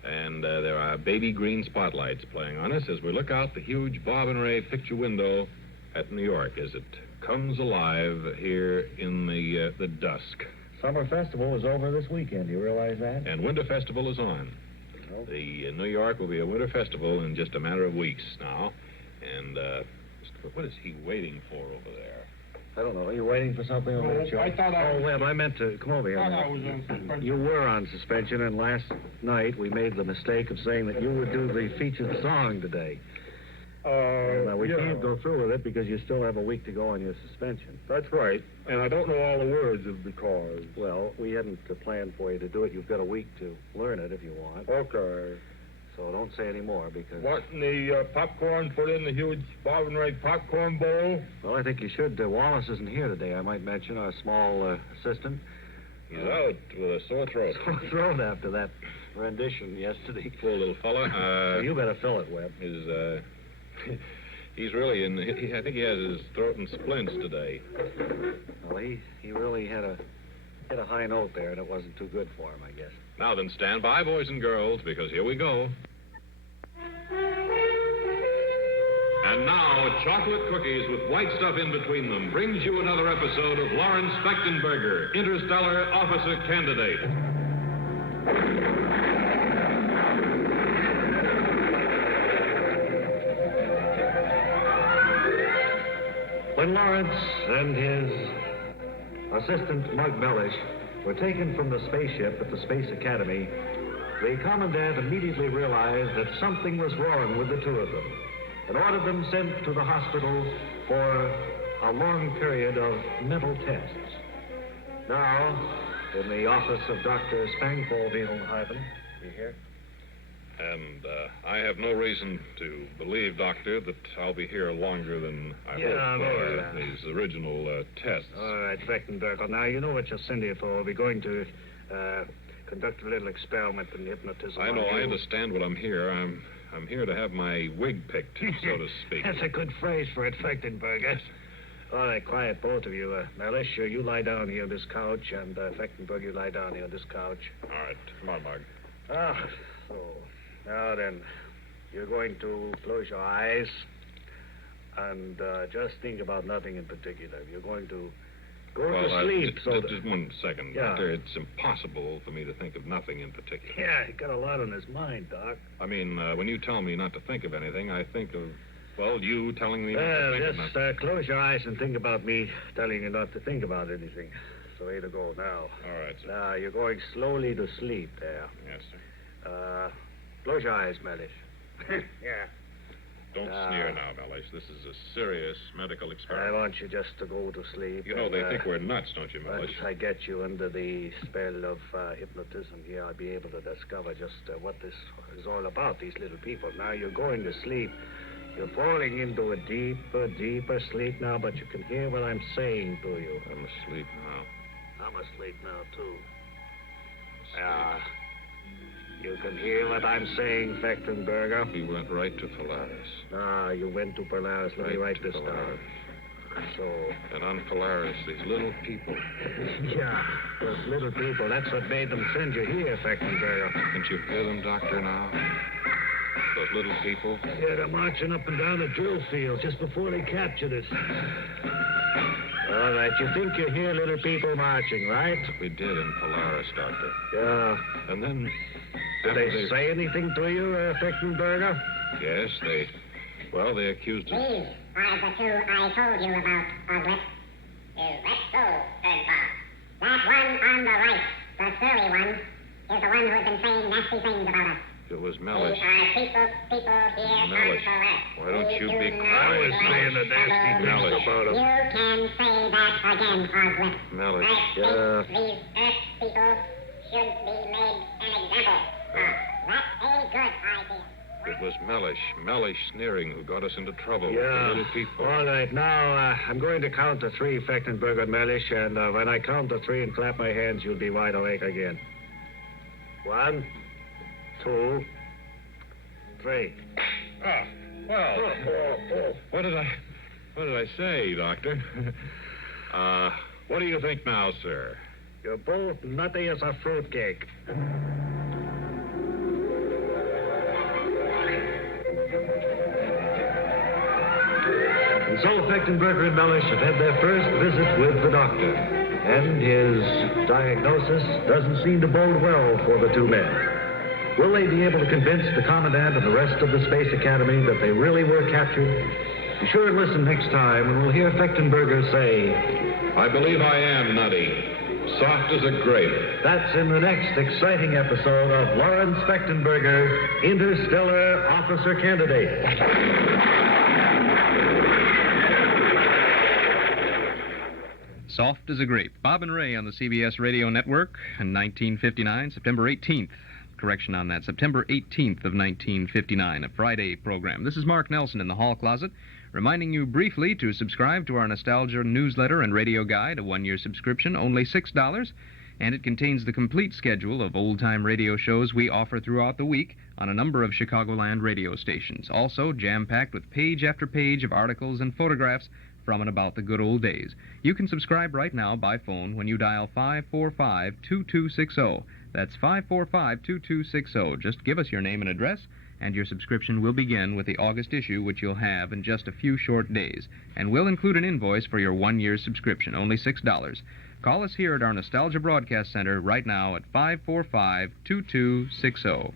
And there are baby green spotlights playing on us as we look out the huge Bob and Ray picture window at New York as it comes alive here in the dusk. Summer Festival is over this weekend. You realize that? And Winter Festival is on. The New York will be a Winter Festival in just a matter of weeks now. And what is he waiting for over there? I don't know. Are you waiting for something over there, Joe? I thought I was... Oh, Webb, I meant to come over here. I thought I was on suspension. You were on suspension, and last night we made the mistake of saying that you would do the featured song today. We can't go through with it because you still have a week to go on your suspension. That's right. And I don't know all the words of the cause. Well, we hadn't planned for you to do it. You've got a week to learn it if you want. Okay. So don't say any more because... What, in the popcorn put in the huge Bob and Ray popcorn bowl? Well, I think you should. Wallace isn't here today, I might mention, our small assistant. He's out with a sore throat. Sore throat after that rendition yesterday. Poor little fella. So you better fill it, Webb. He's really in... I think he has his throat in splints today. Well, he really hit a high note there, and it wasn't too good for him, I guess. Now then, stand by, boys and girls, because here we go. And now, chocolate cookies with white stuff in between them brings you another episode of Lawrence Fectenberger, Interstellar Officer Candidate. When Lawrence and his assistant, Mug Mellish, were taken from the spaceship at the Space Academy, the commandant immediately realized that something was wrong with the two of them and ordered them sent to the hospital for a long period of mental tests. Now, in the office of Dr. Spangford-Haven, you hear? And I have no reason to believe, Doctor, that I'll be here longer than I hope I'm over for these original tests. All right, Fectenberger. Now, you know what you're sent here for. We're going to conduct a little experiment in hypnotism. I know. on you. I understand what I'm here. I'm here to have my wig picked, so to speak. That's a good phrase for it, Fectenberger. All right, quiet, both of you. Mellish, you lie down here on this couch, and Fectenberger, you lie down here on this couch. All right. Come on, Mug. So, now then, you're going to close your eyes and just think about nothing in particular. You're going to go to sleep. Just 1 second, Yeah. Doctor. It's impossible for me to think of nothing in particular. Yeah, he got a lot on his mind, Doc. I mean, when you tell me not to think of anything, I think of, well, you telling me not to think of Just nothing. close your eyes and think about me telling you not to think about anything. So way to go now. All right, sir. Now, you're going slowly to sleep there. Yes, sir. Close your eyes, Mellish. Yeah. Don't sneer now, Mellish. This is a serious medical I experiment. want you just to go to sleep. You know, they and, think we're nuts, don't you, Once Mellish? I get you under the spell of hypnotism here, I'll be able to discover just what this is all about, these little people. Now, you're going to sleep. You're falling into a deeper, deeper sleep now, but you can hear what I'm saying to you. I'm asleep now. I'm asleep now, too. You can hear what I'm saying, Fectenberger. We went right to Polaris. You went to Polaris. Let me write this down. So. And on Polaris, these little people. Yeah, those little people. That's what made them send you here, Fectenberger. Can't you hear them, Doctor, now? Those little people. Yeah, they're marching up and down the drill field just before they captured us. All right, you think you hear little people marching, right? We did in Polaris, Doctor. Yeah. And then... Did they say anything to you, Fectenberger? Yes, they accused us. These are the two I told you about, Uglet. Let's go, Third Bob. That one on the right, the surly one, is the one who's been saying nasty things about us. It was Mellish. These are people here Mellish. on Polaris. Why don't you be quiet? I was saying the nasty things about You them. can say that again, Uglet. Mellish. I think these Earth people should be made an example of. That's a good idea. It was Mellish sneering, who got us into trouble. Yeah. The little people. All right, now, I'm going to count to three, Fectenberger and Mellish, and when I count to three and clap my hands, you'll be wide awake again. 1, 2, 3. Oh, well. What did I say, Doctor? What do you think now, sir? You're both nutty as a fruitcake. And so Fectenberger and Mellish have had their first visit with the doctor. And his diagnosis doesn't seem to bode well for the two men. Will they be able to convince the Commandant and the rest of the Space Academy that they really were captured? Be sure and listen next time when we'll hear Fectenberger say, I believe I am nutty. Soft as a grape. That's in the next exciting episode of Lawrence Fectenberger, Interstellar Officer Candidate. Soft as a Grape. Bob and Ray on the CBS Radio Network in 1959, September 18th. Correction on that, September 18th of 1959, a Friday program. This is Mark Nelson in the hall closet, reminding you briefly to subscribe to our Nostalgia newsletter and radio guide, a one-year subscription, only $6, and it contains the complete schedule of old-time radio shows we offer throughout the week on a number of Chicagoland radio stations. Also, jam-packed with page after page of articles and photographs from and about the good old days. You can subscribe right now by phone when you dial 545-2260. That's 545-2260. Just give us your name and address, and your subscription will begin with the August issue, which you'll have in just a few short days. And we'll include an invoice for your one-year subscription, only $6. Call us here at our Nostalgia Broadcast Center right now at 545-2260.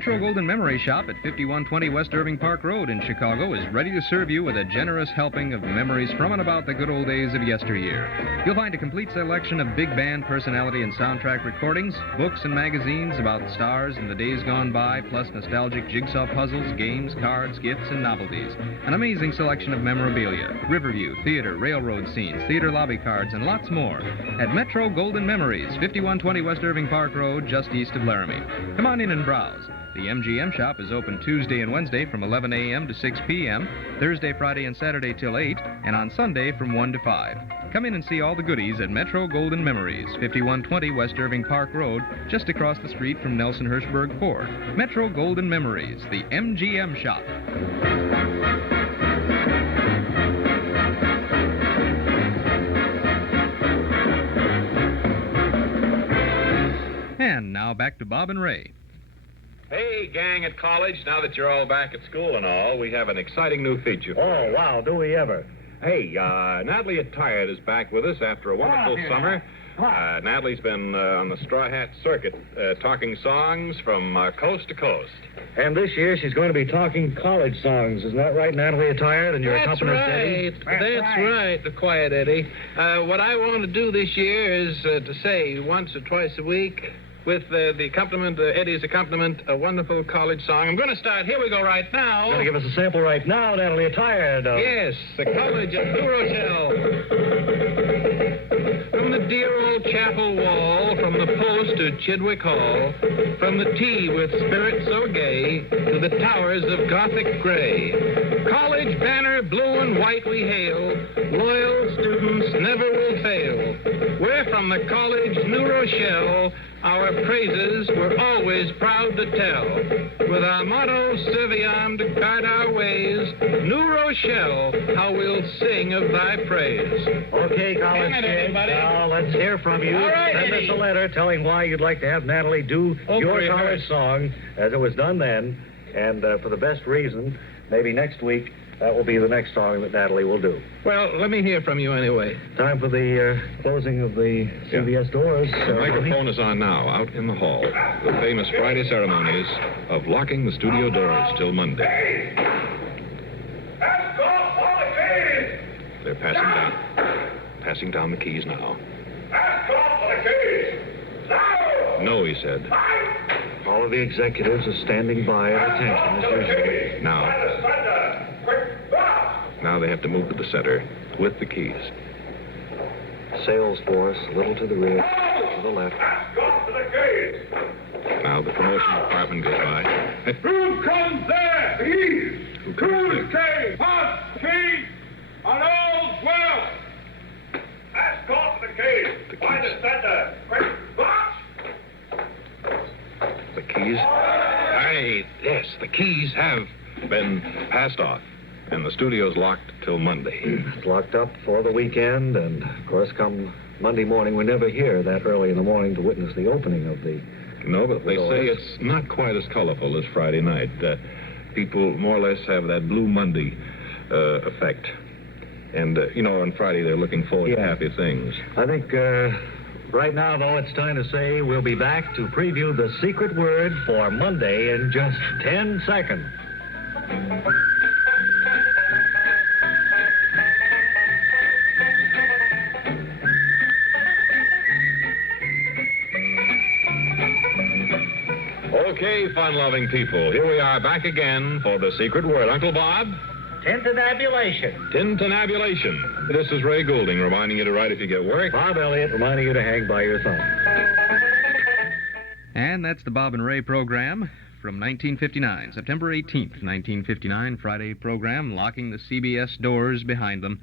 Metro Golden Memory Shop at 5120 West Irving Park Road in Chicago is ready to serve you with a generous helping of memories from and about the good old days of yesteryear. You'll find a complete selection of big band personality and soundtrack recordings, books and magazines about stars in the days gone by, plus nostalgic jigsaw puzzles, games, cards, gifts, and novelties. An amazing selection of memorabilia, Riverview, theater, railroad scenes, theater lobby cards, and lots more at Metro Golden Memories, 5120 West Irving Park Road, just east of Laramie. Come on in and browse. The MGM shop is open Tuesday and Wednesday from 11 a.m. to 6 p.m., Thursday, Friday, and Saturday till 8, and on Sunday from 1 to 5. Come in and see all the goodies at Metro Golden Memories, 5120 West Irving Park Road, just across the street from Nelson Hirschberg Ford. Metro Golden Memories, the MGM shop. And now back to Bob and Ray. Hey, gang at college, now that you're all back at school and all, we have an exciting new feature. Oh, wow, do we ever? Hey, Natalie Attired is back with us after a wonderful summer. Natalie's been on the Straw Hat Circuit, talking songs from coast to coast. And this year she's going to be talking college songs. Isn't that right, Natalie Attired? And your accompanist, Eddie? That's right, the quiet Eddie. What I want to do this year is to say once or twice a week, with the accompaniment, Eddie's accompaniment, a wonderful college song. I'm going to start. Here we go right now. You're going to give us a sample right now, Natalie Attired. Yes, the college at New Rochelle. From the dear old chapel wall, from the post to Chidwick Hall, from the tee with spirit so gay, to the towers of Gothic gray. College banner blue and white we hail, loyal students never will fail. We're from the college New Rochelle. Our praises we're always proud to tell. With our motto, Serviam, to guide our ways. New Rochelle, how we'll sing of thy praise. Okay, college Hang it, kids. everybody. Now, let's hear from you. All right, Send Eddie. us a letter telling why you'd like to have Natalie do your Okay, college Harris. song as it was done then. And for the best reason, maybe next week, that will be the next song that Natalie will do. Well, let me hear from you anyway. Time for the closing of the CBS doors. The microphone is on now, out in the hall. The famous Friday ceremonies of locking the studio doors till Monday. They're passing down the keys now. No, he said. All of the executives are standing by at attention as usual. Now they have to move to the center with the keys. Sales force a little to the rear, to the left. Now the promotion department goes by. Who comes there? Keys. Who comes Who's there? Keys? Hot keys on old well. Ask off the keys. By the center. Quick, march. The keys? Yes, the keys have been passed off. And the studio's locked till Monday. It's locked up for the weekend, and of course, come Monday morning, we're never here that early in the morning to witness the opening of the. No, but they doors. say it's not quite as colorful as Friday night. People more or less have that Blue Monday effect. And, on Friday they're looking forward to happy things. I think right now, though, it's time to say we'll be back to preview the secret word for Monday in just 10 seconds. Okay, fun-loving people, here we are back again for the secret word. Uncle Bob? Tintinabulation. Tintinabulation. This is Ray Goulding reminding you to write if you get work. Bob Elliott reminding you to hang by your thumb. And that's the Bob and Ray program from 1959, September 18th, 1959, Friday program, locking the CBS doors behind them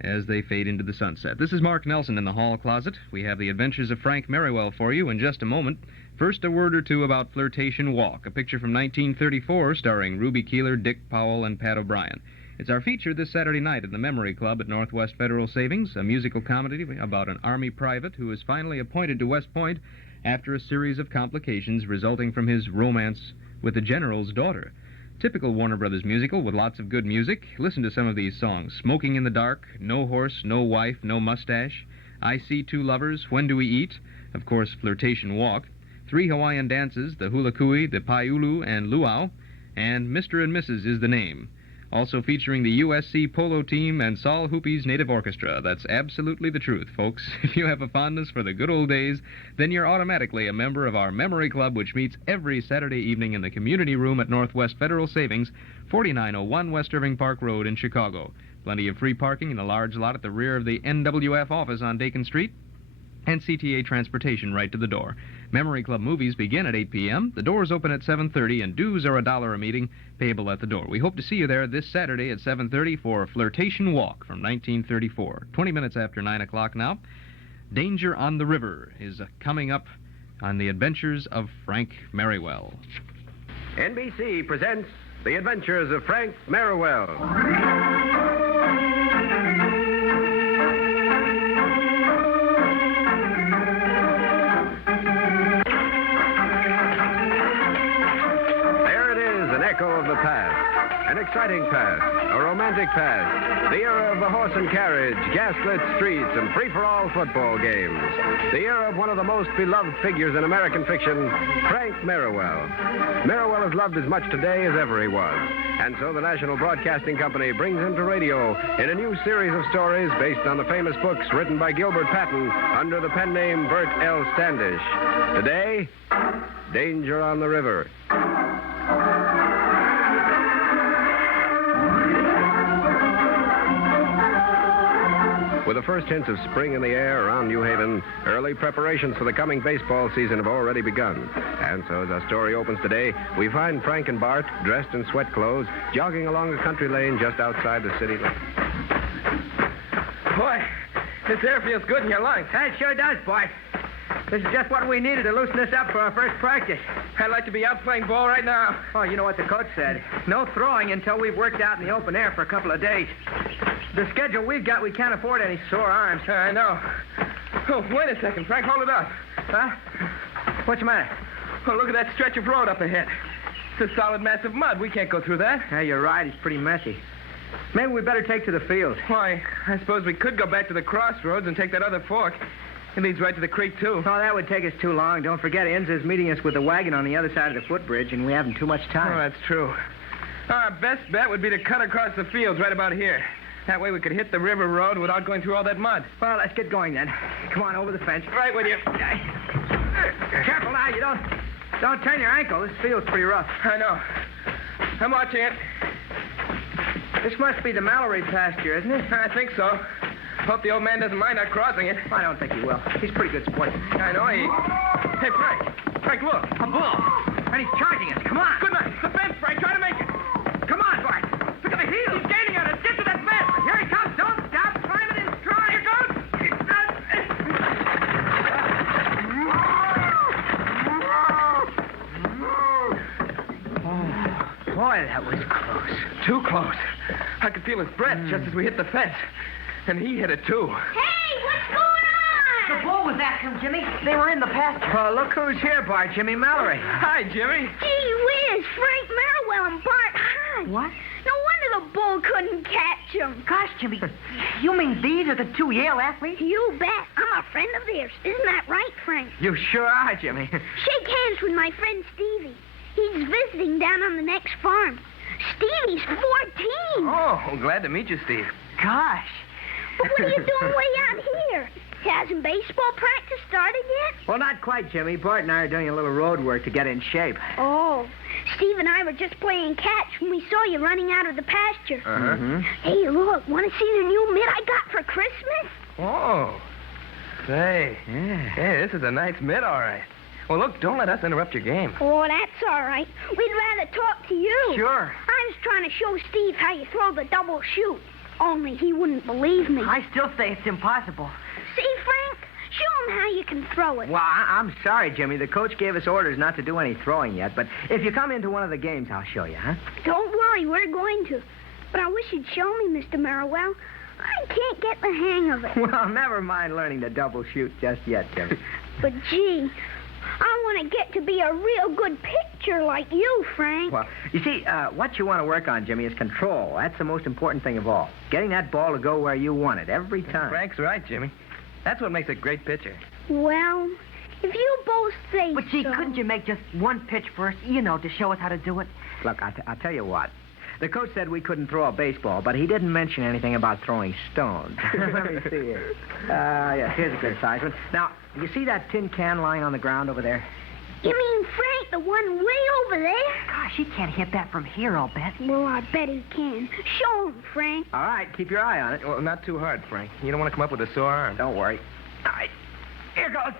as they fade into the sunset. This is Mark Nelson in the hall closet. We have the adventures of Frank Merriwell for you in just a moment. First, a word or two about Flirtation Walk, a picture from 1934 starring Ruby Keeler, Dick Powell, and Pat O'Brien. It's our feature this Saturday night at the Memory Club at Northwest Federal Savings, a musical comedy about an Army private who is finally appointed to West Point after a series of complications resulting from his romance with the general's daughter. Typical Warner Brothers musical with lots of good music. Listen to some of these songs. Smoking in the Dark, No Horse, No Wife, No Mustache, I See Two Lovers, When Do We Eat, of course, Flirtation Walk, Three Hawaiian Dances, the Hula Kui, the Paiulu, and Luau, and Mr. and Mrs. Is the Name. Also featuring the USC Polo Team and Saul Hoopy's Native Orchestra. That's absolutely the truth, folks. If you have a fondness for the good old days, then you're automatically a member of our Memory Club, which meets every Saturday evening in the community room at Northwest Federal Savings, 4901 West Irving Park Road in Chicago. Plenty of free parking in a large lot at the rear of the NWF office on Dakin Street, and CTA transportation right to the door. Memory Club movies begin at 8 p.m. The doors open at 7:30, and dues are $1 a meeting, payable at the door. We hope to see you there this Saturday at 7:30 for Flirtation Walk from 1934. 20 minutes after 9 o'clock now. Danger on the River is coming up on the adventures of Frank Merriwell. NBC presents The Adventures of Frank Merriwell. Of the past, an exciting past, a romantic past, the era of the horse and carriage, gaslit streets, and free-for-all football games, the era of one of the most beloved figures in American fiction, Frank Merriwell. Merriwell is loved as much today as ever he was, and so the National Broadcasting Company brings him to radio in a new series of stories based on the famous books written by Gilbert Patton under the pen name Bert L. Standish. Today, Danger on the River. With the first hints of spring in the air around New Haven, early preparations for the coming baseball season have already begun. And so as our story opens today, we find Frank and Bart, dressed in sweat clothes, jogging along a country lane just outside the city limits. Boy, This air feels good in your lungs. It sure does, Bart. This is just what we needed to loosen us up for our first practice. I'd like to be out playing ball right now. Oh, you know what the coach said. No throwing until we've worked out in the open air for a couple of days. The schedule we've got, we can't afford any sore arms. I know. Oh, wait a second, Frank. Hold it up. Huh? What's the matter? Oh, look at that stretch of road up ahead. It's a solid mass of mud. We can't go through that. Yeah, you're right. It's pretty messy. Maybe we better take to the field. Why, I suppose we could go back to the crossroads and take that other fork. It leads right to the creek, too. Oh, that would take us too long. Don't forget, Inza's meeting us with the wagon on the other side of the footbridge, and we haven't too much time. Oh, that's true. Our best bet would be to cut across the fields right about here. That way we could hit the river road without going through all that mud. Well, let's get going then. Come on, over the fence. Right with you. Careful now, you don't turn your ankle. This field's pretty rough. I know. I'm watching it. This must be the Mallory pasture, isn't it? I think so. Hope the old man doesn't mind our crossing it. I don't think he will. He's a pretty good sport. I know he... Hey, Frank. Frank, look. A bull. And he's charging us. Come on. Good night. The fence, Frank. Try to make it. Come on, Bart. Look at the heel. He's gaining on us. Get to that fence. Here he comes. Don't stop. Climb it in stride. Here goes. Oh, boy, that was close. Too close. I could feel his breath just as we hit the fence. And he hit it, too. Hey, what's going on? The bull was after him, Jimmy. They were in the pasture. Well, look who's here, Bart. Jimmy Mallory. Hi, Jimmy. Gee whiz, Frank Merriwell and Bart Hodge. What? No wonder the bull couldn't catch him. Gosh, Jimmy, you mean these are the two Yale athletes? You bet. I'm a friend of theirs. Isn't that right, Frank? You sure are, Jimmy. Shake hands with my friend Stevie. He's visiting down on the next farm. Stevie's 14. Oh, glad to meet you, Steve. Gosh. But what are you doing way out here? Hasn't baseball practice started yet? Well, not quite, Jimmy. Bart and I are doing a little road work to get in shape. Oh, Steve and I were just playing catch when we saw you running out of the pasture. Uh-huh. Mm-hmm. Hey, look, want to see the new mitt I got for Christmas? Oh. Say. Yeah. Hey, this is a nice mitt, all right. Well, look, don't let us interrupt your game. Oh, that's all right. We'd rather talk to you. Sure. I was trying to show Steve how you throw the double shoot. Only he wouldn't believe me. I still say it's impossible. See, Frank? Show him how you can throw it. Well, I'm sorry, Jimmy. The coach gave us orders not to do any throwing yet, but if you come into one of the games, I'll show you, huh? Don't worry, we're going to. But I wish you'd show me, Mr. Merriwell. I can't get the hang of it. Well, never mind learning to double shoot just yet, Jimmy. But, gee, I want to get to be a real good pitcher like you, Frank. Well, you see, what you want to work on, Jimmy, is control. That's the most important thing of all. Getting that ball to go where you want it every time. Frank's right, Jimmy. That's what makes a great pitcher. Well, if you both say But, gee, so. couldn't you make just one pitch first, to show us how to do it? Look, I'll tell you what. The coach said we couldn't throw a baseball, but he didn't mention anything about throwing stones. Let me see here. Yes, here's a good size one. Now, do you see that tin can lying on the ground over there? You mean Frank, the one way over there? Gosh, he can't hit that from here, I'll bet. Well, I bet he can. Show him, Frank. All right, keep your eye on it. Well, not too hard, Frank. You don't want to come up with a sore arm. Don't worry. All right, here goes.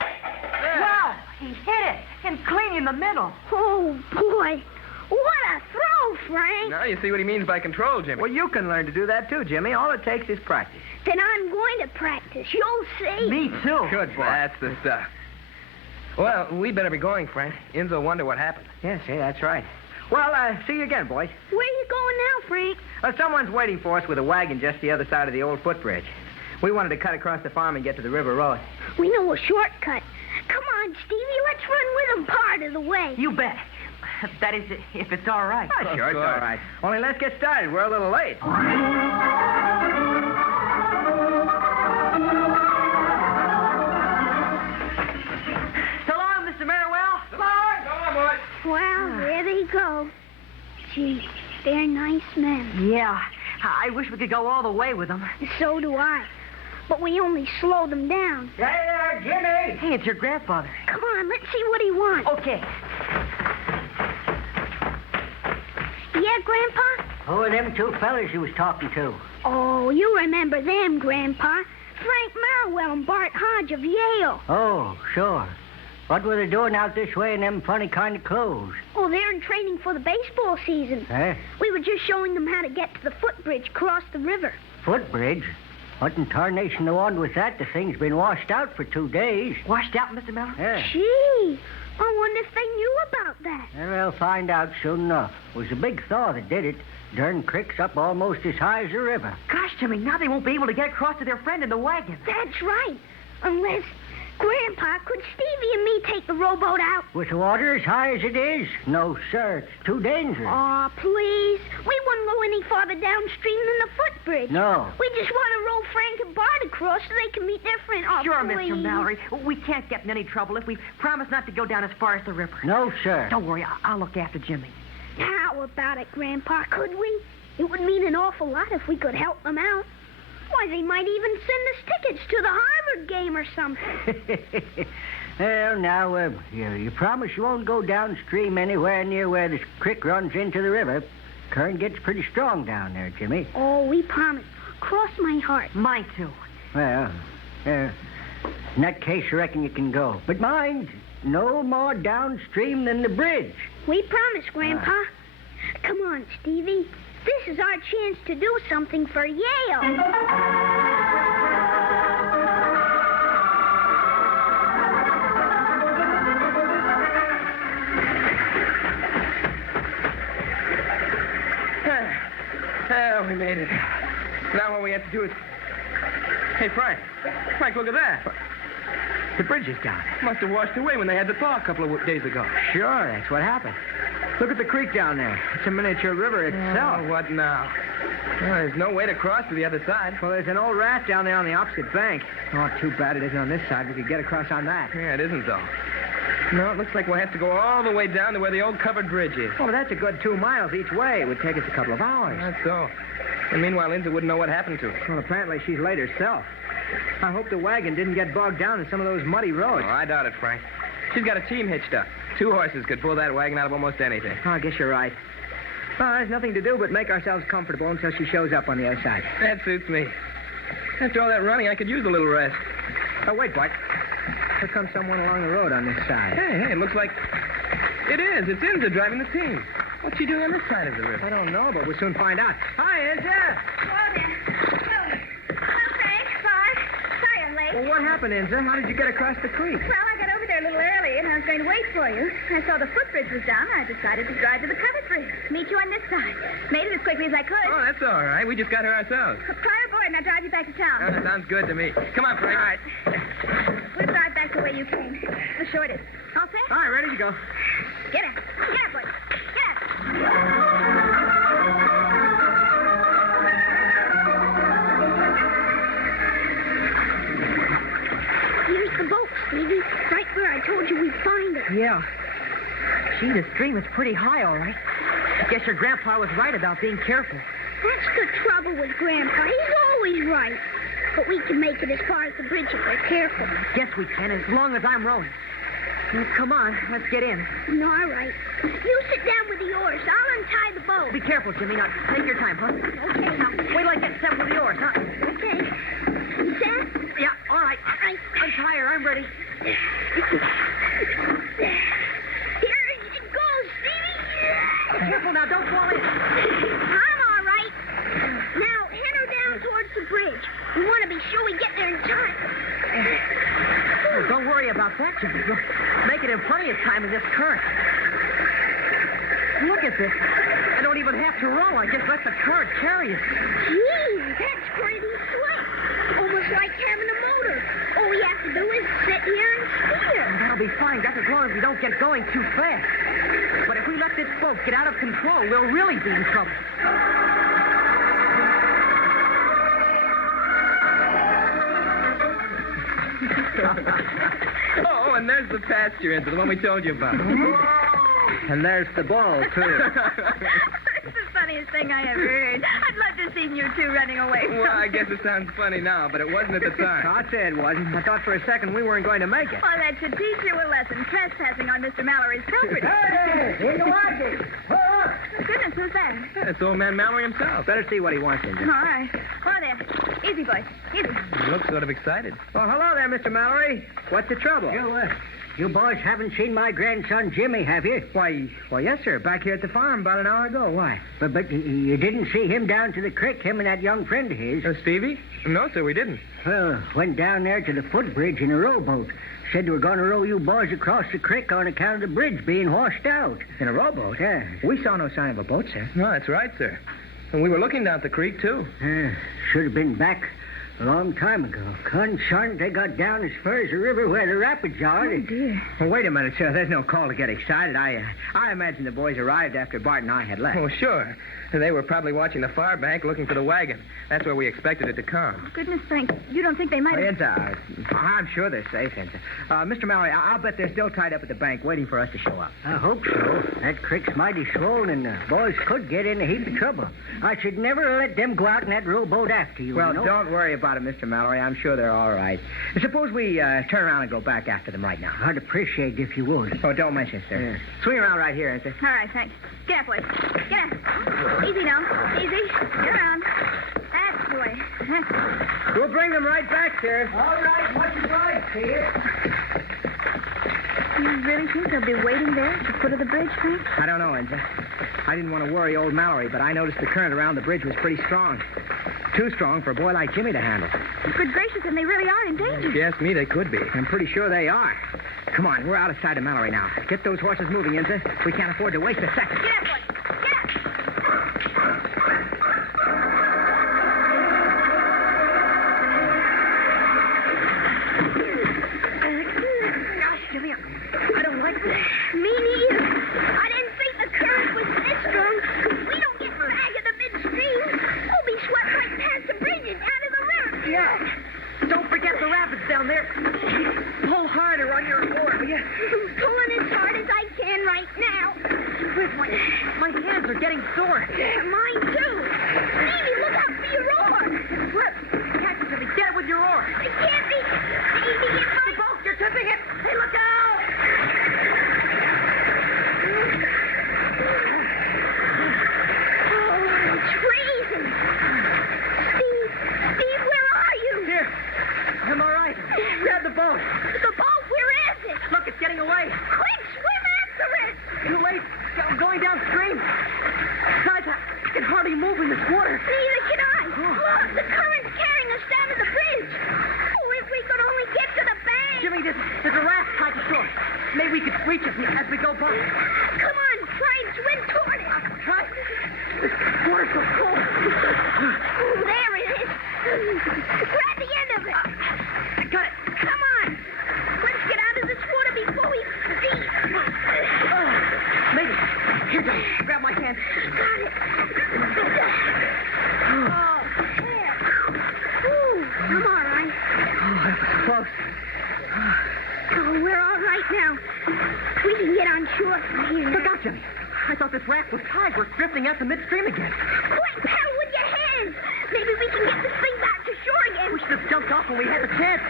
Wow, he hit it, and clean in the middle. Oh, boy. What a throw, Frank. Now you see what he means by control, Jimmy. Well, you can learn to do that, too, Jimmy. All it takes is practice. Then I'm going to practice. You'll see. Me, too. Good boy. That's the stuff. Well, we better be going, Frank. Inns will wonder what happened. Yes, that's right. Well, see you again, boys. Where are you going now, Frank? Someone's waiting for us with a wagon just the other side of the old footbridge. We wanted to cut across the farm and get to the river road. We know a shortcut. Come on, Stevie. Let's run with them part of the way. You bet. That is, if it's all right. Oh, sure, it's all right. Only let's get started. We're a little late. So long, Mr. Merriwell. So long. So long, boys. Well, there they go. Gee, they're nice men. Yeah, I wish we could go all the way with them. So do I. But we only slow them down. Hey there, Jimmy! Hey, it's your grandfather. Come on, let's see what he wants. Okay. Yeah, Grandpa? Who are them two fellas you was talking to? Oh, you remember them, Grandpa. Frank Merriwell and Bart Hodge of Yale. Oh, sure. What were they doing out this way in them funny kind of clothes? Oh, they're in training for the baseball season. Eh? We were just showing them how to get to the footbridge across the river. Footbridge? What in tarnation the one with that? The thing's been washed out for 2 days. Washed out, Mr. Miller? Yeah. Gee, I wonder if they knew about that. And we'll find out soon enough. It was a big thaw that did it. Dern Creek's up almost as high as the river. Gosh, Jimmy, now they won't be able to get across to their friend in the wagon. That's right. Unless, Grandpa, could Stevie and me take the rowboat out? With the water as high as it is? No, sir. It's too dangerous. Aw, please. We wouldn't go any farther downstream than the footbridge. No. We just want to row Frank and Bart across so they can meet their friend. Oh, Sure, please. Mr. Mallory. We can't get in any trouble if we promise not to go down as far as the river. No, sir. Don't worry, I'll look after Jimmy. How about it, Grandpa? Could we? It would mean an awful lot if we could help them out. Why, they might even send us tickets to the Harvard game or something. Well, now, you promise you won't go downstream anywhere near where the creek runs into the river. Current gets pretty strong down there, Jimmy. Oh, we promise. Cross my heart. Mine, too. Well, in that case, I reckon you can go. But mind, no more downstream than the bridge. We promise, Grandpa. Come on, Stevie. This is our chance to do something for Yale. We made it. Now all we have to do is... Hey, Frank. Frank, look at that. The bridge is down. Must have washed away when they had the thaw a couple of days ago. Sure, that's what happened. Look at the creek down there. It's a miniature river itself. Oh, what now? Well, there's no way to cross to the other side. Well, there's an old raft down there on the opposite bank. Oh, too bad it isn't on this side. We could get across on that. Yeah, it isn't, though. No, it looks like we'll have to go all the way down to where the old covered bridge is. Well, that's a good 2 miles each way. It would take us a couple of hours. That's so. And meanwhile, Linda wouldn't know what happened to her. Well, apparently she's late herself. I hope the wagon didn't get bogged down in some of those muddy roads. Oh, I doubt it, Frank. She's got a team hitched up. 2 horses could pull that wagon out of almost anything. Oh, I guess you're right. Well, there's nothing to do but make ourselves comfortable until she shows up on the other side. That suits me. After all that running, I could use a little rest. Oh, wait, Bart. Here comes someone along the road on this side. Hey, it looks like... It is. It's Inza driving the team. What's she doing on this side of the river? I don't know, but we'll soon find out. Hi, Inza. Hello there. Thanks, Bart. Sorry I'm late. Well, what happened, Inza? How did you get across the creek? Well, I got over there a little early, and I was going to wait for you. I saw the footbridge was down, and I decided to drive to the covered bridge. Meet you on this side. Made it as quickly as I could. Oh, that's all right. We just got here ourselves. Climb aboard, and I'll drive you back to town. Oh, that sounds good to me. Come on, Frank. All right. We'll drive back the way you came. The shortest. All set? All right, ready to go. Get in. Get up, boy. Get up. Here's the boat, Stevie. Right where I told you we'd find it. Yeah. Gee, the stream is pretty high, all right. Guess your grandpa was right about being careful. That's the trouble with Grandpa. He's always right. But we can make it as far as the bridge if we're careful. Guess we can, as long as I'm rowing. Well, come on, let's get in. No, all right. You sit down with the oars. I'll untie the boat. Be careful, Jimmy. Now, take your time, huh? Okay. Now, wait till I get set with the oars, huh? Okay. You set? Yeah, all right. Untie her. I'm ready. Here it goes, Stevie. Careful now. Don't fall in. I'm all right. Now, head her down towards the bridge. We want to be sure we get there in time. Oh, don't worry about that, Jimmy. You'll make it in plenty of time in this current. Look at this. I don't even have to row. I just let the current carry us. Gee, that's pretty slick. Almost like having a motor. All we have to do is sit here and steer. That'll be fine, just as long as we don't get going too fast. But if we let this boat get out of control, we'll really be in trouble. Oh, and there's the pasture into the one we told you about. And there's the ball, too. It's the funniest thing I ever heard. I'd love to see you two running away. Well, I guess it sounds funny now, but it wasn't at the time. I said it wasn't. I thought for a second we weren't going to make it. Well, that should teach you a lesson, trespassing on Mr. Mallory's property. Hey, here you are, Dick. Goodness, who's that? Yeah, it's old man Mallory himself. Better see what he wants, All Injun. right. Hi there. Easy, boys. Easy. He looks sort of excited. Well, hello there, Mr. Mallory. What's the trouble? You boys haven't seen my grandson Jimmy, have you? Why, yes, sir. Back here at the farm about an hour ago. Why? But you didn't see him down to the creek, him and that young friend of his. Stevie? No, sir, we didn't. Well, went down there to the footbridge in a rowboat. Said they were going to row you boys across the creek on account of the bridge being washed out. In a rowboat? Yeah. We saw no sign of a boat, sir. No, that's right, sir. And we were looking down at the creek, too. Should have been back a long time ago. Consarn, they got down as far as the river where the rapids are. Oh, dear. Well, wait a minute, sir. There's no call to get excited. I imagine the boys arrived after Bart and I had left. Oh, sure. They were probably watching the far bank looking for the wagon. That's where we expected it to come. Goodness sakes. You don't think they might have... I'm sure they're safe, Enza. Mr. Mallory, I'll bet they're still tied up at the bank waiting for us to show up. I hope so. That creek's mighty swollen, and the boys could get in a heap of trouble. I should never let them go out in that rowboat after you. Well, you know? don't worry about it, Mr. Mallory. I'm sure they're all right. Suppose we turn around and go back after them right now. I'd appreciate it if you would. Oh, don't mention it, sir. Swing around right here, Enza. All right, thanks. Get up, boys. Get up. Easy now. Easy. Get around. That's the way. We'll bring them right back, sir. All right, much obliged to you. You really think they'll be waiting there at the foot of the bridge, Frank? I don't know, Enza. I didn't want to worry old Mallory, but I noticed the current around the bridge was pretty strong. Too strong for a boy like Jimmy to handle. Good gracious, and they really are in danger. If you ask me, they could be. I'm pretty sure they are. Come on, we're out of sight of Mallory now. Get those horses moving, Enza. We can't afford to waste a second. Get up, boys. Get up. Gosh, Jimmy, I don't like this. Me neither. I didn't think the current was this strong. We don't get back in the midstream. We'll be swept right past the bridge and out of the river. Yeah. Don't forget the rapids down there. Pull harder on your oar, will you? I'm pulling as hard as I can right now. My hands are getting sore. Mine too. Stevie, look out for your oar. Look, catch it, Jimmy. Get it with your oar. It can't be. Stevie, it might... The boat, you're tipping it. Hey, look out! Oh, it's freezing. Steve, where are you? Here. I'm all right. Grab the boat. The boat, where is it? Look, it's getting away. Quick, swim after it. Too late. Going downstream. Besides, I can hardly move in this water. Neither can I. Look, the current's carrying us down to the bridge. Oh, if we could only get to the bank. Jimmy, there's a raft tied to shore. Maybe we could reach it as we go by. Come on, try and swim toward it. Try. This water's so cold. Oh, there it is. Grab the end of it. I got it. Come on. Let's get out of this water before we freeze. Maybe. Here, Johnny. Grab my hand. Got it. Oh, there. Ooh, I'm all right. Oh, that was close. Oh, we're all right now. We can get on shore from here. Look out, Jimmy. I thought this raft was tied. We're drifting out to midstream again. Quick, paddle with your hands. Maybe we can get this thing back to shore again. We should have jumped off when we had the chance.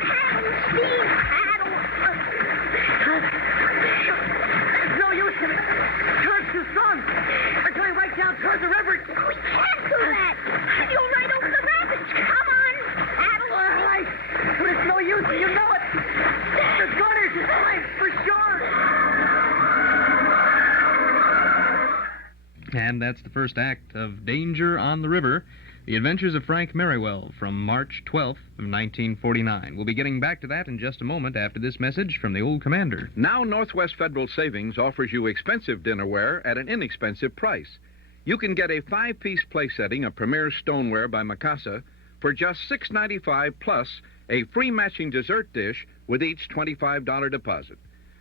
Paddle, Steve, paddle. It's no use, Jimmy. The current's too strong. We're going right down towards the river. We can't do that. You're right over the rapids. Come on, paddle. All right. But it's no use. You know it. The gunner's fine for sure. And that's the first act of Danger on the River, The Adventures of Frank Merriwell from March 12th of 1949. We'll be getting back to that in just a moment after this message from the old commander. Now Northwest Federal Savings offers you expensive dinnerware at an inexpensive price. You can get a 5-piece place setting of Premier Stoneware by Mikasa for just $6.95 plus a free matching dessert dish with each $25 deposit.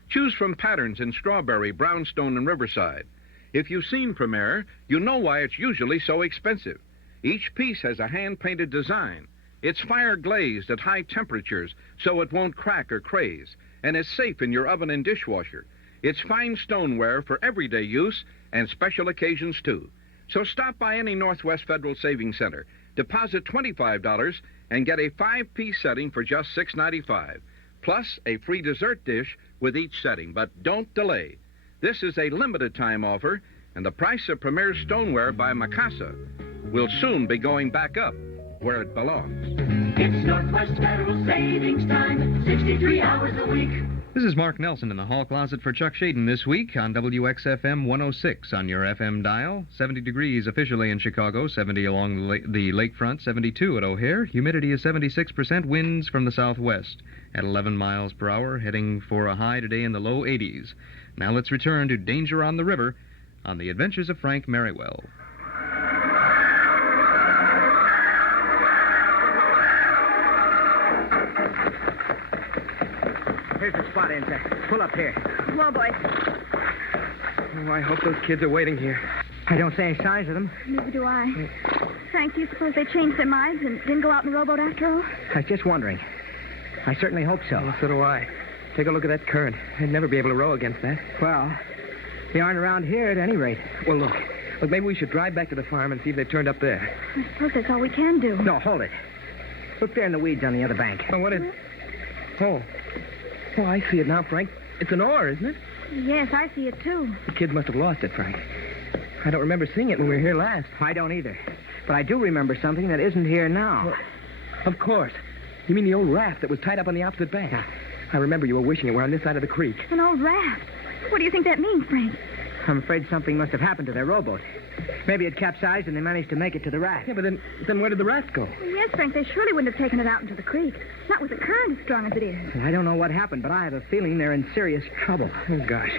Choose from patterns in Strawberry, Brownstone, and Riverside. If you've seen Premier, you know why it's usually so expensive. Each piece has a hand-painted design. It's fire-glazed at high temperatures so it won't crack or craze, and is safe in your oven and dishwasher. It's fine stoneware for everyday use and special occasions, too. So stop by any Northwest Federal Savings Center, deposit $25, and get a 5-piece setting for just $6.95, plus a free dessert dish with each setting. But don't delay. This is a limited-time offer, and the price of premier stoneware by Mikasa will soon be going back up where it belongs. It's Northwest Federal Savings Time, 63 hours a week. This is Mark Nelson in the hall closet for Chuck Shaden this week on WXFM 106 on your FM dial. 70 degrees officially in Chicago, 70 along the lakefront, 72 at O'Hare. Humidity is 76%, winds from the southwest at 11 miles per hour, heading for a high today in the low 80s. Now let's return to Danger on the River on the Adventures of Frank Merriwell. Here's the spot, Enza. Pull up here. Well, boys. Oh, I hope those kids are waiting here. I don't see any signs of them. Neither do I. Frank, do you suppose they changed their minds and didn't go out in the rowboat after all? I was just wondering. I certainly hope so. Well, so do I. Take a look at that current. I'd never be able to row against that. Well, they aren't around here at any rate. Well, look. Look, maybe we should drive back to the farm and see if they've turned up there. I suppose that's all we can do. No, hold it. Look there in the weeds on the other bank. Oh, what is... Oh, I see it now, Frank. It's an oar, isn't it? Yes, I see it, too. The kids must have lost it, Frank. I don't remember seeing it when we were here last. I don't either. But I do remember something that isn't here now. Well, of course. You mean the old raft that was tied up on the opposite bank? Yeah. I remember you were wishing it were on this side of the creek. An old raft. What do you think that means, Frank? I'm afraid something must have happened to their rowboat. Maybe it capsized and they managed to make it to the raft. Yeah, but then where did the raft go? Well, yes, Frank, they surely wouldn't have taken it out into the creek. Not with the current as strong as it is. I don't know what happened, but I have a feeling they're in serious trouble. Oh, gosh.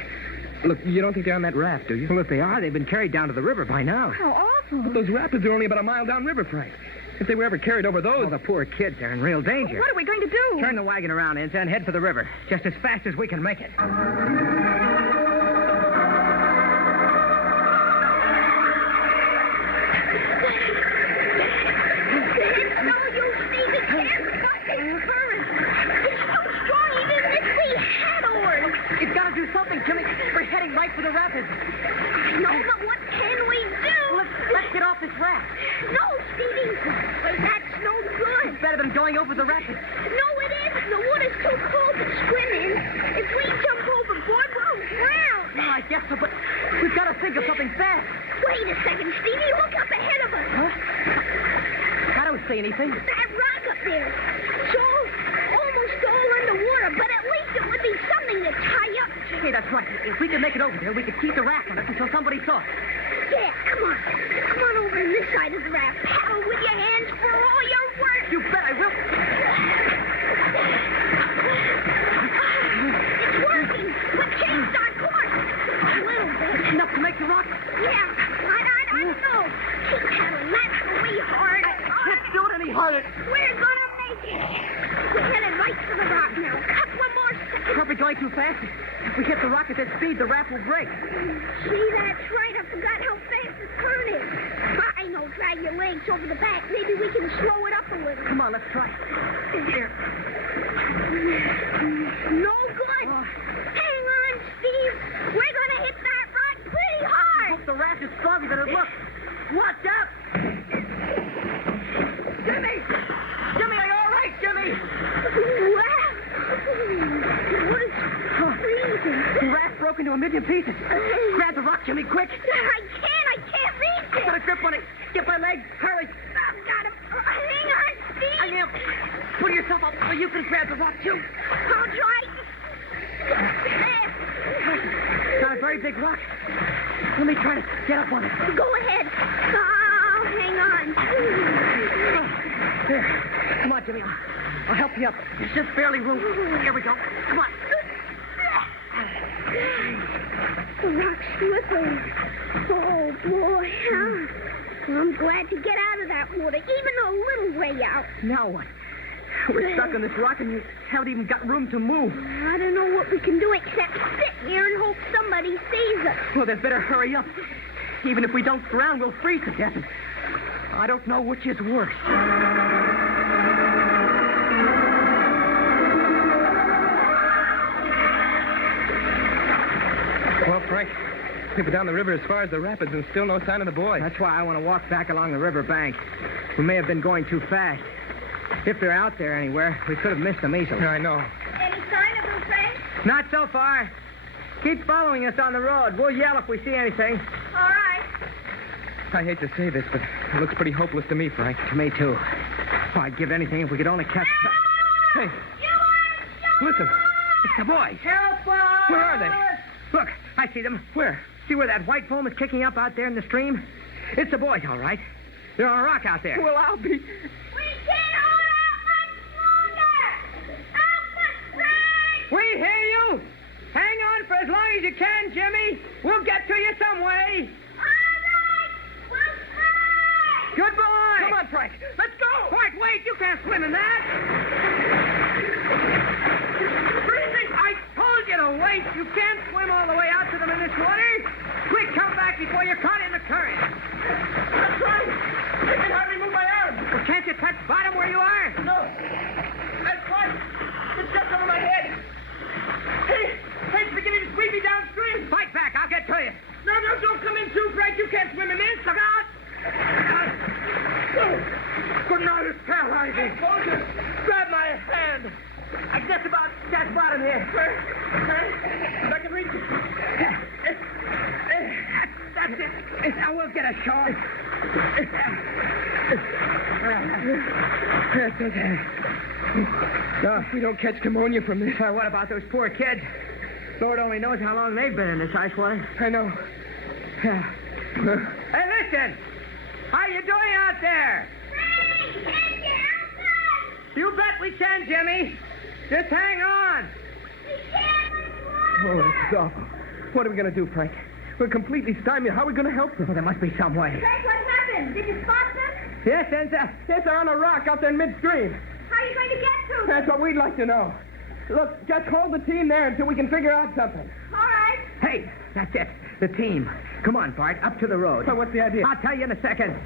Look, you don't think they're on that raft, do you? Well, if they are, they've been carried down to the river by now. How awful. But those rapids are only about a mile downriver, Frank. If they were ever carried over those... Oh, the poor kids are in real danger. What are we going to do? Turn the wagon around, Enza, and head for the river. Just as fast as we can make it. You've got to do something, Jimmy. We're heading right for the rapids. I know, but what can we do? Let's get off this raft. No, Stevie. That's no good. It's better than going over the rapids. No, it isn't. The water's too cold to swim in. If we jump overboard, we'll drown. No, I guess so, but we've got to think of something fast. Wait a second, Stevie. Look up ahead of us. Huh? I don't see anything. That rock up there. It's almost all underwater, but at least it would be something to tie up to. Hey, that's right. If we could make it over there, we could keep the raft on it until somebody saw it. Yeah, come on. Come on over to this side of the raft. Paddle with your hands for all you're worth. You bet I will. It's working. We've changed our course. A little bit. Enough to make the rock? Yeah. I don't know. Keep paddling. That's the way hard. Can't do it any harder. We're gonna make it. We're headed right for the rock now. Cut one more second. Are we going too fast? If we hit the rock at that speed, the raft will break. See, that's right. I forgot how fast this current is. I know. Drag your legs over the back. Maybe we can slow it up a little. Come on, let's try. Here. No good. Hang on, Steve. We're gonna hit that rock pretty hard. I hope the raft is stronger than it looks. Watch out! Jimmy! Jimmy, are you all right, Jimmy? Wow. What is freezing? The raft broke into a million pieces. Grab the rock, Jimmy, quick. I can't reach it. Got a grip on it. Get my legs. Hurry. I've got him. Hang on, Steve. I am. Pull yourself up so you can grab the rock, too. I'll try. There. Got a very big rock. Let me try to get up on it. Go ahead. I'll hang on. There. Come on, Jimmy. I'll help you up. There's just barely room. Here we go. Come on. The rock's slippery. Oh, boy. I'm glad to get out of that water, even a little way out. Now what? We're stuck on this rock and you haven't even got room to move. I don't know what we can do except sit here and hope somebody sees us. Well, then better hurry up. Even if we don't drown, we'll freeze to death. I don't know which is worse. Well, Frank, we were down the river as far as the rapids and still no sign of the boy. That's why I want to walk back along the river bank. We may have been going too fast. If they're out there anywhere, we could have missed them easily. I know. Any sign of them, Frank? Not so far. Keep following us on the road. We'll yell if we see anything. All right. I hate to say this, but it looks pretty hopeless to me, Frank. To me, too. Oh, I'd give anything if we could only catch... Hey, listen. It's the boys. Help us! Where are they? Look, I see them. Where? See where that white foam is kicking up out there in the stream? It's the boys, all right. They're on a rock out there. Well, I'll be... We can't hold out much longer! Help us, Frank! We hear you. Hang on for as long as you can, Jimmy. We'll get to you some way. All right! We'll try! Good boy. Come on, Frank. Let's go! Frank, wait. You can't swim in that. Freezing. I told you to wait. You can't swim all the way out to them in this water. Quick, come back before you're caught in the current. That's right. I can hardly move my arms. Well, can't you touch bottom where you are? No. That's right. It's just over my head. Hey, it's beginning to sweep me downstream. Fight back. I'll get to you. No, don't come in too, Frank. You can't swim in this. Look out. Couldn't I just paralyzing? Grab my hand. I just about touched bottom here. If I can reach it. That's it. Now we'll get ashore. That's okay. No, if we don't catch pneumonia from this. What about those poor kids? Lord only knows how long they've been in this ice water. I know. Hey, listen! How you doing out there? You bet we can, Jimmy. Just hang on. Oh, this is awful. What are we going to do, Frank? We're completely stymied. How are we going to help them? Well, there must be some way. Frank, what happened? Did you spot them? Yes, they're on a rock out there in midstream. How are you going to get to them? That's what we'd like to know. Look, just hold the team there until we can figure out something. All right. Hey, that's it. The team. Come on, Bart, up to the road. So what's the idea? I'll tell you in a second.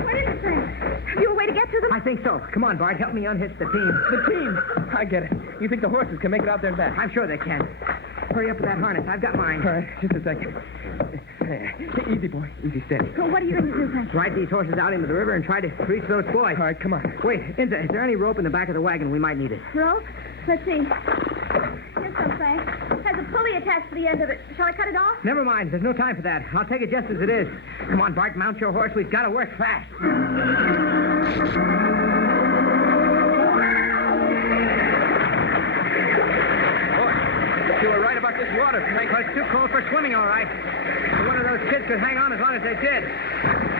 What is it, Frank? Have you a way to get to them? I think so. Come on, Bart, help me unhitch the team. The team? I get it. You think the horses can make it out there and back? I'm sure they can. Hurry up with that harness. I've got mine. All right, just a second. Easy, boy. Easy, steady. So what are you going to do, Frank? Ride these horses out into the river and try to reach those boys. All right, come on. Wait, Inza, is there any rope in the back of the wagon? We might need it. Rope? Let's see. Here's some, Frank. Has a pulley attached to the end of it. Shall I cut it off? Never mind. There's no time for that. I'll take it just as it is. Come on, Bart, mount your horse. We've got to work fast. You were right about this water, Frank. Well, it's too cold for swimming, all right. But one of those kids could hang on as long as they did.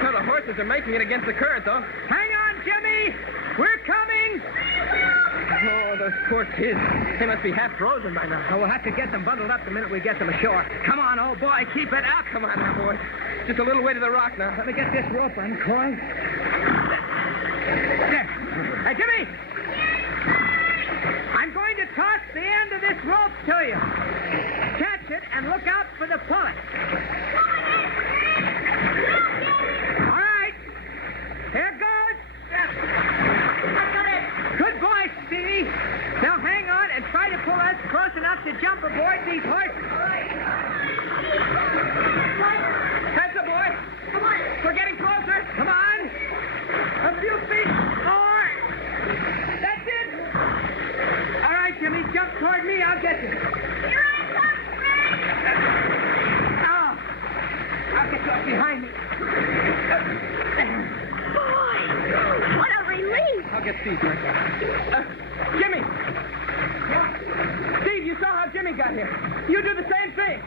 No, the horses are making it against the current, though. Hang on, Jimmy! We're coming! Oh, those poor kids. They must be half frozen by now. Well, we'll have to get them bundled up the minute we get them ashore. Come on, old boy, keep it up. Come on now, boy. Just a little way to the rock now. Let me get this rope uncoiled. There. Hey, Jimmy! I'm going to toss the end of this rope to you. Catch it and look out for the pulley. All right. Here goes. Good boy, Stevie. Now hang on and try to pull us close enough to jump aboard these horses. That's the boy. Come on. We're getting closer. Come on. A few feet more. That's it. All right, Jimmy, jump toward me. I'll get you. Here I come, Frank! Oh, I'll get you up behind me. Boy, what a relief. I'll get Steve, Frank. Jimmy! Steve, you saw how Jimmy got here. You do the same thing.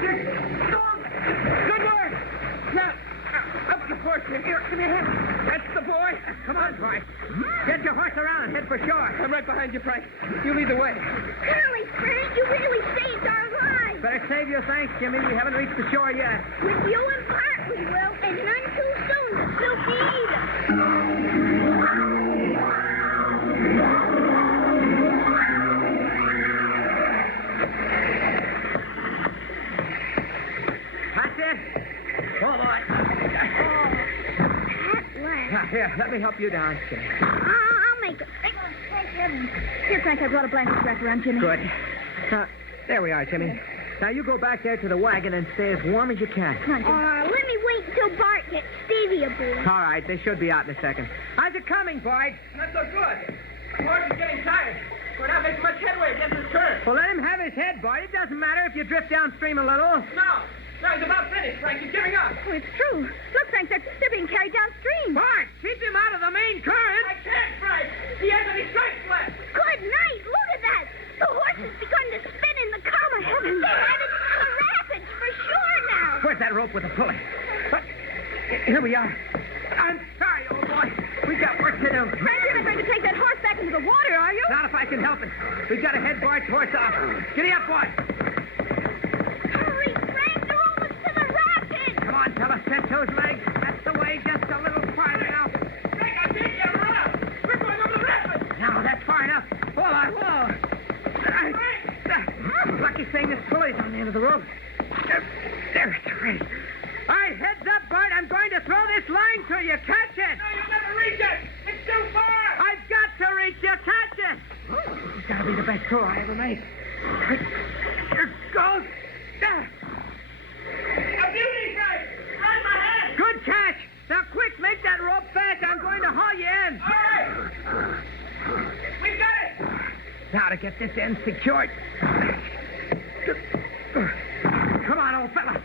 Good work. Now, up the horse here. Here, give me a hand. That's the boy. Come on, boy. Get your horse around and head for shore. I'm right behind you, Frank. You lead the way. Golly, Frank, you really saved our lives. Better save your thanks, Jimmy. We haven't reached the shore yet. With you and Bart, we will. And none too soon. We'll feed. That's it. Oh, boy. Here, let me help you down, Jimmy. I'll make it. Thank heaven. Here, Frank, I brought a blanket to wrap around Jimmy. Good. There we are, Jimmy. Now, you go back there to the wagon and stay as warm as you can. Come on, Jimmy. Let me wait until Bart gets Stevie aboard. All right, they should be out in a second. How's it coming, Bart? Not so good. The horse is getting tired. We're not making much headway against his current. Well, let him have his head, Bart. It doesn't matter if you drift downstream a little. No, he's about finished, Frank. He's giving up. Oh, it's true. Look, Frank, they're being carried downstream. Bart, keep him out of the main current. I can't, Frank. He hasn't any strength left. Good night. Look at that. The horse has begun to spin in the calm of heaven. They're headed for the rapids for sure now. Where's that rope with the pulley? What? Here we are. I'm sorry, old boy. We got work to do. Frank, you're not going to take that horse back into the water, are you? Not if I can help it. We've got to head Bart's horse off. Giddy up, boy. Hurry, Frank. They're almost to the rapids. Come on, fella. Stretch those legs. That's the way. Just a little farther now. Frank, I think you're right. We're going over the rapids. No, that's far enough. Hold on, whoa. Lucky thing this pulley's on the end of the rope. There's the race. All right, heads up, Bart. I'm going to throw this line to you. Catch it. No, you'll never reach it. It's too far. I've got to reach you. Catch it. It's got to be the best throw I ever made. Here goes. There. A beauty, Frank. Right in my hand. Good catch. Now, quick, make that rope fast. I'm going to haul you in. All right. We got it. Now to get this end secured. Come on, old fella.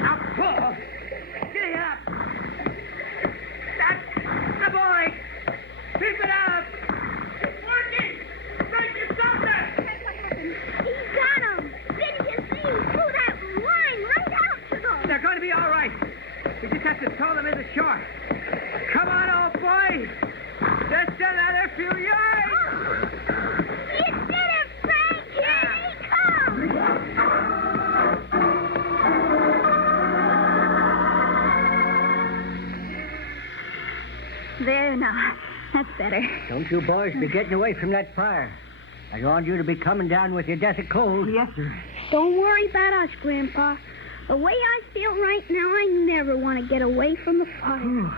Now pull. Get up. That's the boy. Keep it up. It's working. Frank, you stop that. What happened? He's got him. Didn't you see? He threw that line right out to them. They're going to be all right. We just have to tow them in the shore. Come on, old boy. Just another few yards. You did it, Frank. Here he comes. There now. That's better. Don't you boys be getting away from that fire. I don't want you to be coming down with your death of cold. Yes, sir. Don't worry about us, Grandpa. The way I feel right now, I never want to get away from the fire. Oh,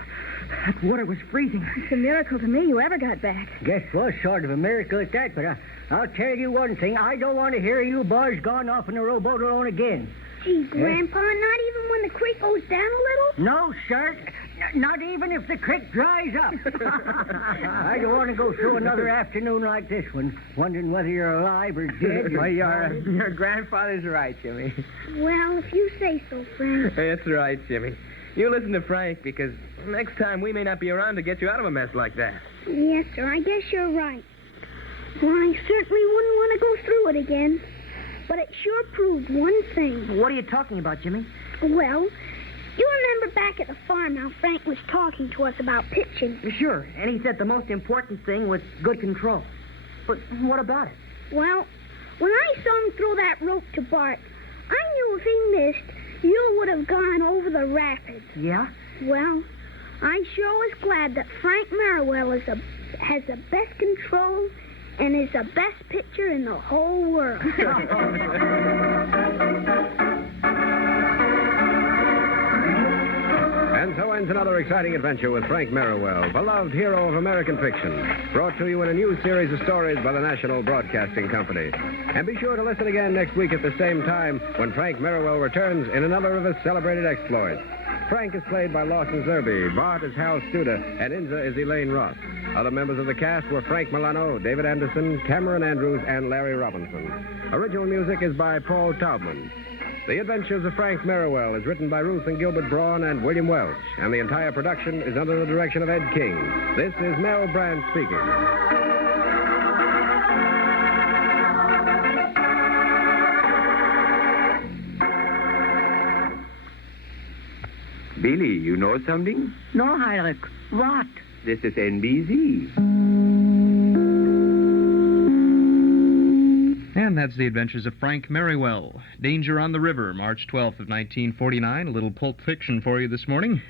that water was freezing. It's a miracle to me you ever got back. Guess was sort of a miracle at that, but I'll tell you one thing. I don't want to hear you boys gone off in a rowboat alone again. Gee, Grandpa, not even when the creek goes down a little? No, sir. Not even if the creek dries up. I don't want to go through another afternoon like this one, wondering whether you're alive or dead. Well, your grandfather's right, Jimmy. Well, if you say so, Frank. That's right, Jimmy. You listen to Frank, because next time we may not be around to get you out of a mess like that. Yes, sir, I guess you're right. Well, I certainly wouldn't want to go through it again. But it sure proved one thing. What are you talking about, Jimmy? Well, you remember back at the farm how Frank was talking to us about pitching? Sure, and he said the most important thing was good control. But what about it? Well, when I saw him throw that rope to Bart, I knew if he missed, you would have gone over the rapids. Yeah? Well, I sure was glad that Frank MERRIWELL has the best control and is the best pitcher in the whole world. And so ends another exciting adventure with Frank MERRIWELL, beloved hero of American fiction, brought to you in a new series of stories by the National Broadcasting Company. And be sure to listen again next week at the same time when Frank MERRIWELL returns in another of his celebrated exploits. Frank is played by Lawson Zerbe, Bart is Hal Studer, and Inza is Elaine Ross. Other members of the cast were Frank Milano, David Anderson, Cameron Andrews, and Larry Robinson. Original music is by Paul Taubman. The Adventures of Frank MERRIWELL is written by Ruth and Gilbert Braun and William Welch, and the entire production is under the direction of Ed King. This is Mel Brandt speaking. Billy, you know something? No, Heinrich. What? This is NBC. And that's The Adventures of Frank MERRIWELL. Danger on the River, March 12th of 1949. A little Pulp Fiction for you this morning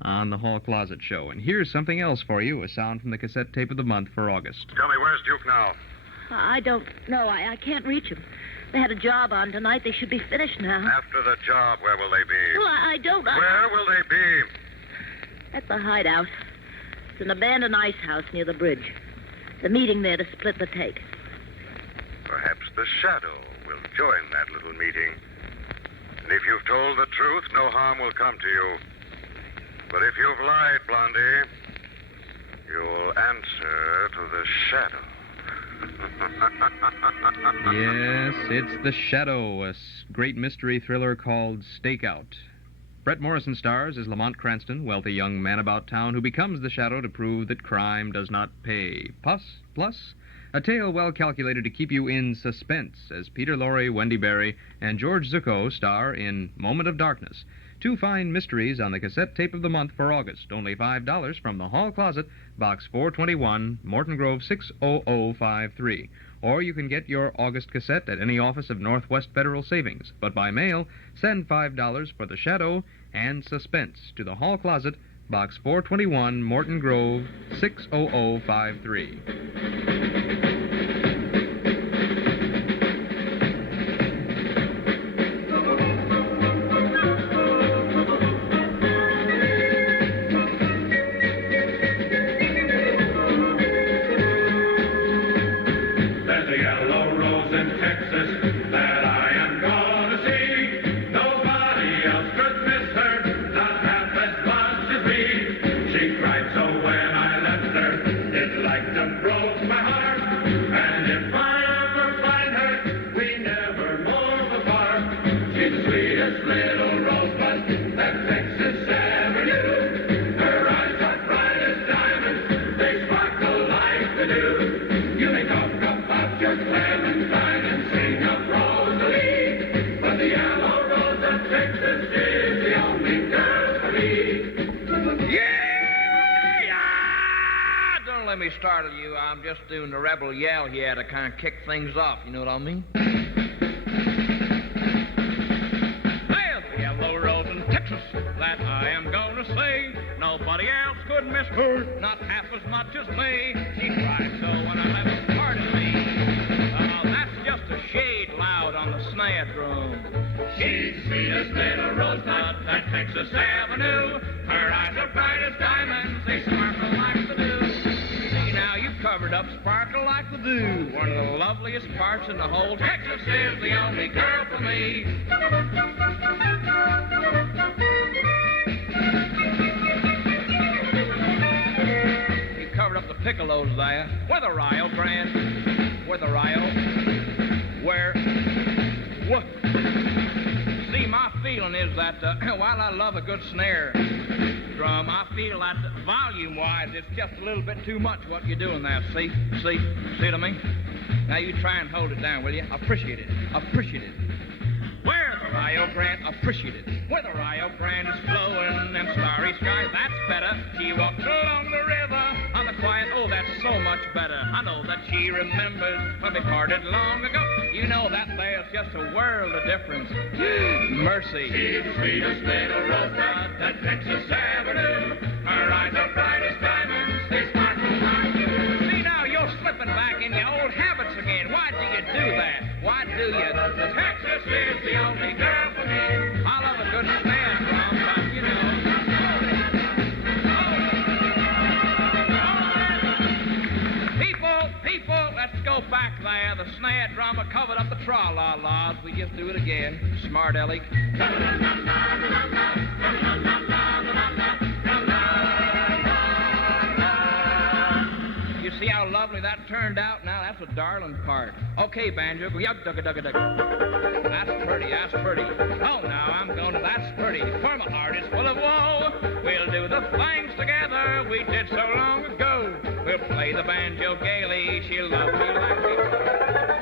on the Hall Closet Show. And here's something else for you, a sound from the cassette tape of the month for August. Tell me, where's Duke now? I don't know. I can't reach them. They had a job on tonight. They should be finished now. After the job, where will they be? Well, I don't... Where will they be? At the hideout. It's an abandoned ice house near the bridge. The meeting there to split the take. Perhaps the shadow will join that little meeting. And if you've told the truth, no harm will come to you. But if you've lied, Blondie, You'll answer to the shadow. Yes, it's The Shadow, a great mystery thriller called Stakeout. Brett Morrison stars as Lamont Cranston, wealthy young man about town who becomes the Shadow to prove that crime does not pay. Plus, a tale well calculated to keep you in suspense as Peter Lorre, Wendy Berry, and George Zucco star in Moment of Darkness. 2 fine mysteries on the cassette tape of the month for August. Only $5 from the Hall Closet, Box 421, Morton Grove 60053. Or you can get your August cassette at any office of Northwest Federal Savings. But by mail, send $5 for The Shadow and Suspense to the Hall Closet, Box 421, Morton Grove 60053. Let me startle you. I'm just doing the rebel yell here to kind of kick things off. You know what I mean? There's the yellow rose in Texas that I am going to say. Nobody else could miss her, not half as much as me. She cried so when I left a part of me. That's just a shade loud on the snare drum. She's the sweetest little rosebud that Texas Avenue. Her eyes are bright as diamonds, they sparkle like the dew. Covered up, sparkle like the dew. One of the loveliest parts in the whole Texas is the only girl for me. He covered up the piccolos there with a Rio Grande, with a Rio. Where? What? See, my feeling is that while I love a good snare drum, I feel that volume-wise, it's just a little bit too much what you're doing there. See what I mean? Now you try and hold it down, will you? Appreciate it. Where the Rio Grande, appreciate it. Where the Rio Grande is flowing and starry skies, that's better. She walks along the river on the quiet, oh, that's so much better. I know that she remembers when we parted long ago. You know that there's just a world of difference. Mercy. She's the sweetest little rosebud that Texas Avenue. Her eyes are bright as diamonds, they sparkle like the dew. See, now you're slipping back in your old habits again. Why do you do that? Why do you? Texas is the only girl for me. I love a good snare drum, but you know. People, let's go back there. The snare drummer covered up the tra-la-las. We just do it again. Smart Aleck. You see how lovely that turned out? Now, that's a darling part. Okay, banjo. Yug-dugga-dugga-dugga. That's pretty. Oh, now I'm going to that's pretty. For my heart is full of woe. We'll do the things together we did so long ago. We'll play the banjo gaily. She'll love me like me.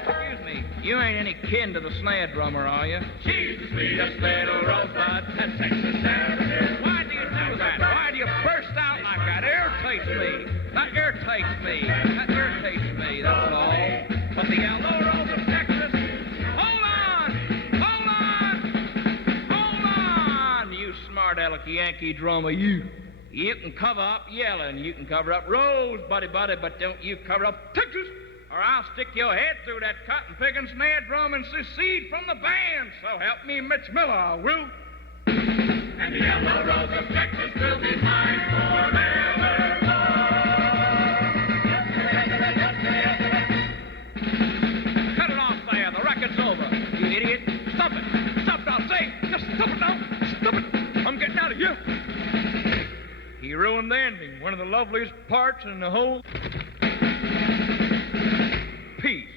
Excuse me. You ain't any kin to the snare drummer, are you? She's the sweetest little rosebud at Texas Avenue. Why do you do that? Why do you burst out like that? Irritates me. That irritates me. That's all. But the yellow rose of Texas. Hold on. You smart aleck Yankee drummer, you. You can cover up yelling. You can cover up Rose, buddy, but don't you cover up Texas, or I'll stick your head through that cotton-picking snare drum and secede from the band. So help me, Mitch Miller, I will. And the yellow rose of Texas will be mine forevermore. Cut it off there. The record's over. You idiot. Stop it. Stop it, I'll say. Just stop it now. Stop it. I'm getting out of here. He ruined the ending. one of the loveliest parts in the whole... Peace.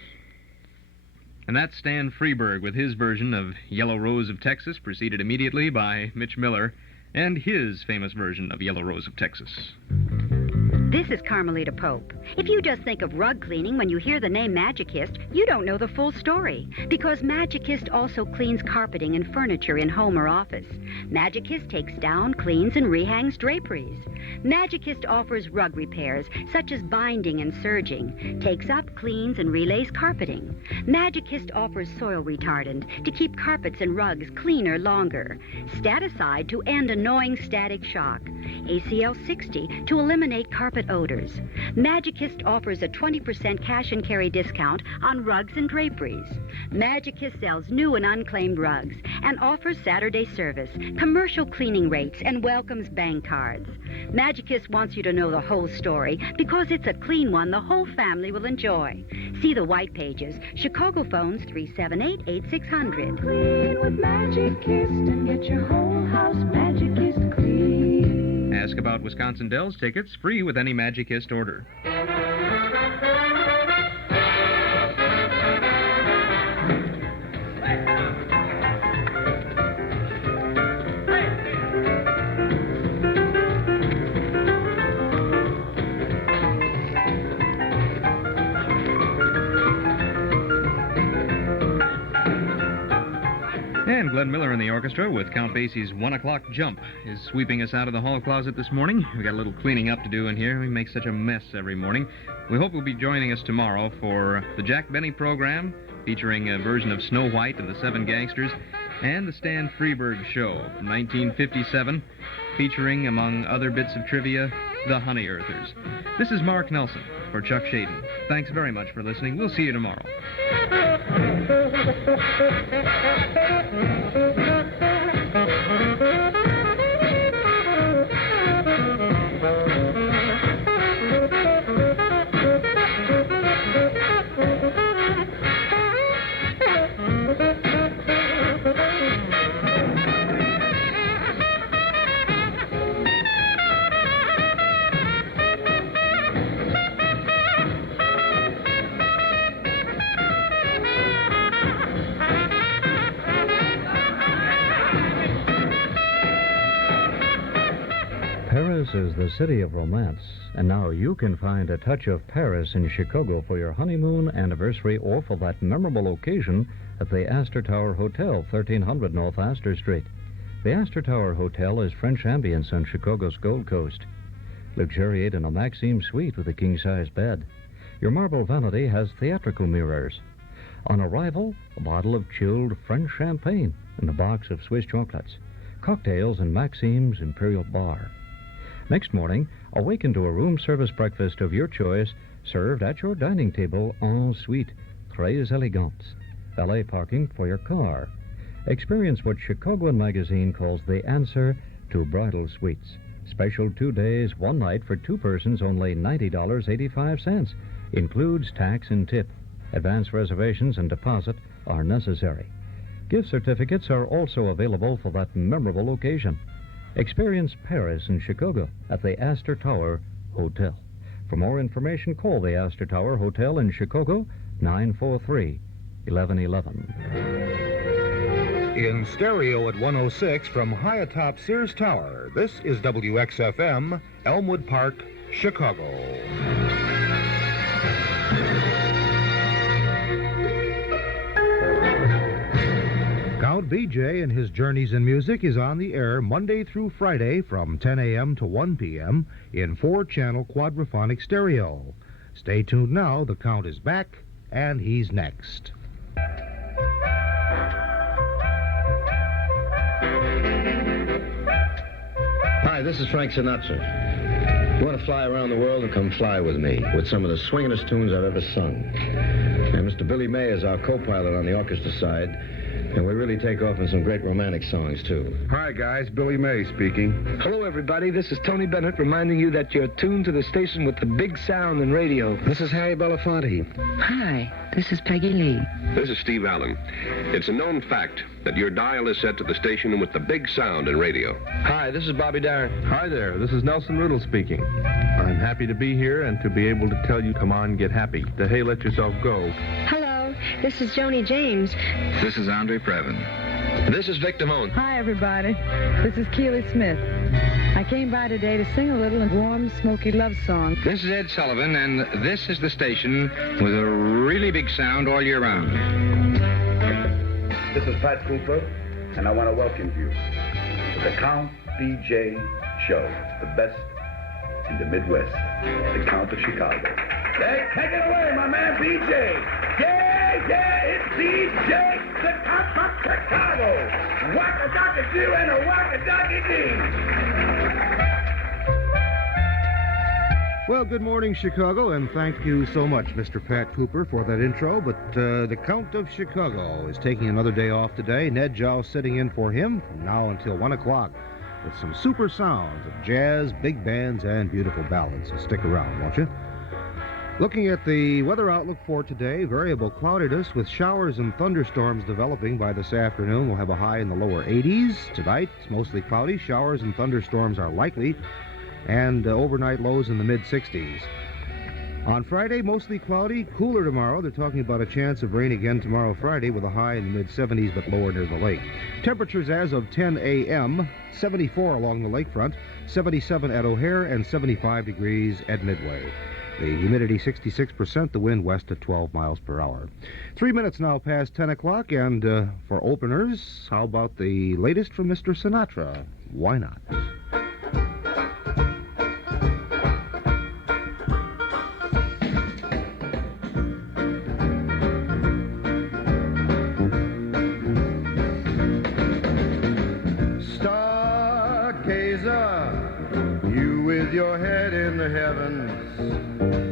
And that's Stan Freberg with his version of Yellow Rose of Texas, preceded immediately by Mitch Miller and his famous version of Yellow Rose of Texas. This is Carmelita Pope. If you just think of rug cleaning when you hear the name Magicist, you don't know the full story. Because Magicist also cleans carpeting and furniture in home or office. Magicist takes down, cleans, and rehangs draperies. Magicist offers rug repairs, such as binding and serging, takes up, cleans, and relays carpeting. Magicist offers soil retardant to keep carpets and rugs cleaner longer. Staticide to end annoying static shock. ACL 60 to eliminate carpet odors. Magicist offers a 20% cash and carry discount on rugs and draperies. Magicist sells new and unclaimed rugs and offers Saturday service, commercial cleaning rates, and welcomes bank cards. Magicist wants you to know the whole story because it's a clean one the whole family will enjoy. See the white pages. Chicago phones 378-8600. Clean with Magicist and get your whole house Magicist clean. Ask about Wisconsin Dells tickets, free with any Magicist order. And Glenn Miller in the orchestra with Count Basie's 1 o'clock jump is sweeping us out of the hall closet this morning. We got a little cleaning up to do in here. We make such a mess every morning. We hope you'll be joining us tomorrow for the Jack Benny program, featuring a version of Snow White and the Seven Gangsters, and the Stan Freberg Show from 1957, featuring, among other bits of trivia, the Honey Earthers. This is Mark Nelson for Chuck Shaden. Thanks very much for listening. We'll see you tomorrow. Paris is the city of romance, and now you can find a touch of Paris in Chicago for your honeymoon, anniversary, or for that memorable occasion at the Astor Tower Hotel, 1300 North Astor Street. The Astor Tower Hotel is French ambience on Chicago's Gold Coast. Luxuriate in a Maxime suite with a king-size bed. Your marble vanity has theatrical mirrors. On arrival, a bottle of chilled French champagne and a box of Swiss chocolates. Cocktails in Maxime's Imperial Bar. Next morning, awaken to a room service breakfast of your choice, served at your dining table en suite, très élégant. Valet parking for your car. Experience what Chicagoan Magazine calls the answer to bridal suites. Special 2 days, 1 night for 2 persons, only $90.85. Includes tax and tip. Advance reservations and deposit are necessary. Gift certificates are also available for that memorable occasion. Experience Paris in Chicago at the Astor Tower Hotel. For more information, call the Astor Tower Hotel in Chicago, 943-1111. In stereo at 106 from high atop Sears Tower, this is WXFM, Elmwood Park, Chicago. Count BJ and his Journeys in Music is on the air Monday through Friday from 10 a.m. to 1 p.m. in 4-channel quadraphonic stereo. Stay tuned now. The Count is back, and he's next. Hi, this is Frank Sinatra. You want to fly around the world and come fly with me with some of the swingin'est tunes I've ever sung. And Mr. Billy May is our co-pilot on the orchestra side. And we really take off in some great romantic songs, too. Hi, guys. Billy May speaking. Hello, everybody. This is Tony Bennett reminding you that you're tuned to the station with the big sound and radio. This is Harry Belafonte. Hi, this is Peggy Lee. This is Steve Allen. It's a known fact that your dial is set to the station with the big sound and radio. Hi, this is Bobby Darin. Hi there, this is Nelson Riddle speaking. I'm happy to be here and to be able to tell you, come on, get happy. To hey, let yourself go. Hello, this is Joni James. This is Andre Previn. This is Vic Damone. Hi, everybody. This is Keely Smith. I came by today to sing a little warm, smoky love song. This is Ed Sullivan, and this is the station with a really big sound all year round. This is Pat Cooper, and I want to welcome you to the Count B.J. Show, the best in the Midwest, the Count of Chicago. Hey, take it away, my man B.J. Yeah, it's B.J., the Count of Chicago. Whack-a-dock-a-doo and a whack-a-dock-a-dee. Well, good morning, Chicago, and thank you so much, Mr. Pat Cooper, for that intro. But the Count of Chicago is taking another day off today. Ned Jow sitting in for him from now until 1 o'clock with some super sounds of jazz, big bands, and beautiful ballads. So stick around, won't you? Looking at the weather outlook for today, variable cloudiness with showers and thunderstorms developing by this afternoon. We'll have a high in the lower 80s. Tonight, it's mostly cloudy. Showers and thunderstorms are likely, and overnight lows in the mid-60s. On Friday, mostly cloudy, cooler tomorrow. They're talking about a chance of rain again tomorrow, Friday, with a high in the mid-70s but lower near the lake. Temperatures as of 10 a.m., 74 along the lakefront, 77 at O'Hare, and 75 degrees at Midway. The humidity 66%, the wind west at 12 miles per hour. 3 minutes now past 10 o'clock, and for openers, how about the latest from Mr. Sinatra? Why not? Stargazer, you with your head in the heavens,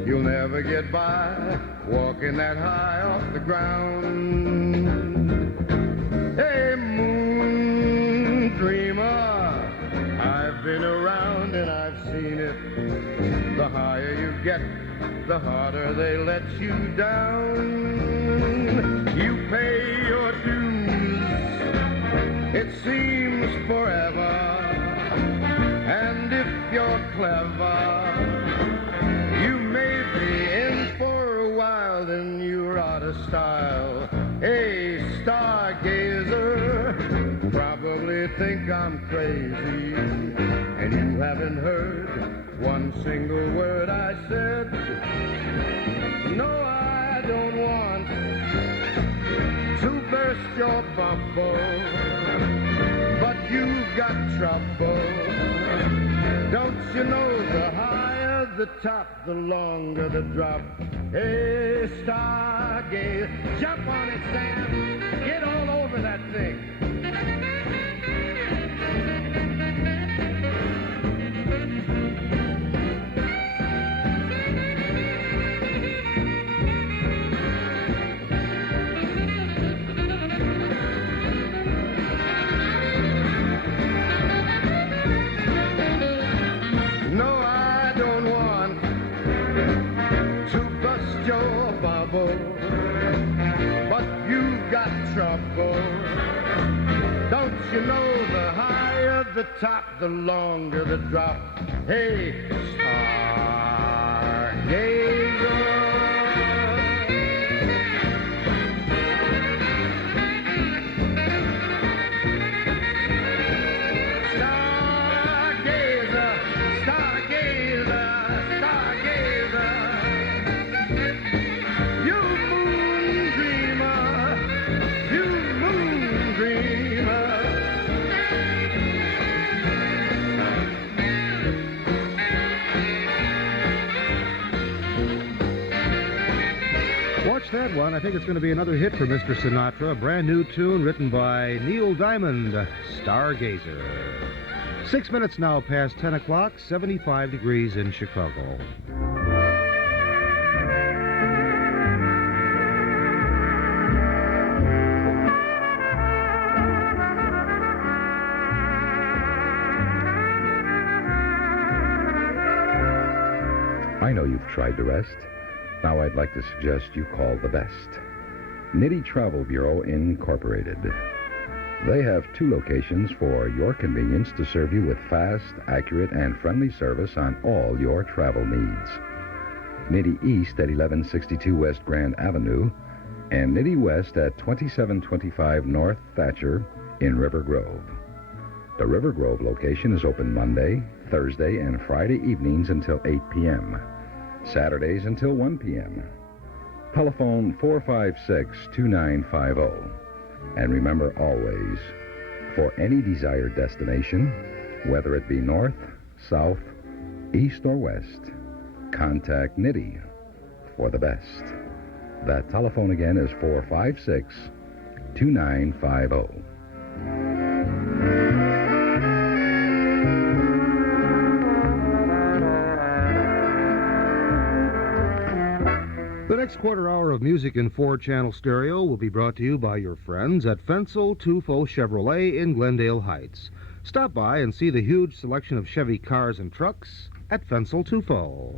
you'll never get by walking that high off the ground. Hey, moon dreamer, I've been around and I've seen it. The higher you get, the harder they let you down. You pay your dues, it seems forever, and if you're clever, then you're out of style. Hey, stargazer, probably think I'm crazy, and you haven't heard one single word I said. No, I don't want to burst your bubble, but you've got trouble. Don't you know the higher the top, the longer the drop? Hey, stargazer, jump on it, Sam. Get all over that thing. No, I don't want to bust your bubble, but you've got trouble. Don't you know the higher the top, the longer the drop? Hey, stargazer. That one, I think it's going to be another hit for Mr. Sinatra. A brand new tune written by Neil Diamond, Stargazer. 6 minutes now past 10 o'clock, 75 degrees in Chicago. I know you've tried the rest. Now I'd like to suggest you call the best. Nitty Travel Bureau Incorporated. They have 2 locations for your convenience to serve you with fast, accurate, and friendly service on all your travel needs. Nitty East at 1162 West Grand Avenue and Nitty West at 2725 North Thatcher in River Grove. The River Grove location is open Monday, Thursday, and Friday evenings until 8 p.m., Saturdays until 1 p.m. Telephone 456-2950. And remember always, for any desired destination, whether it be north, south, east, or west, contact Nitty for the best. That telephone again is 456-2950. The next quarter hour of music in 4-channel stereo will be brought to you by your friends at Fensel Tufo Chevrolet in Glendale Heights. Stop by and see the huge selection of Chevy cars and trucks at Fensel Tufo.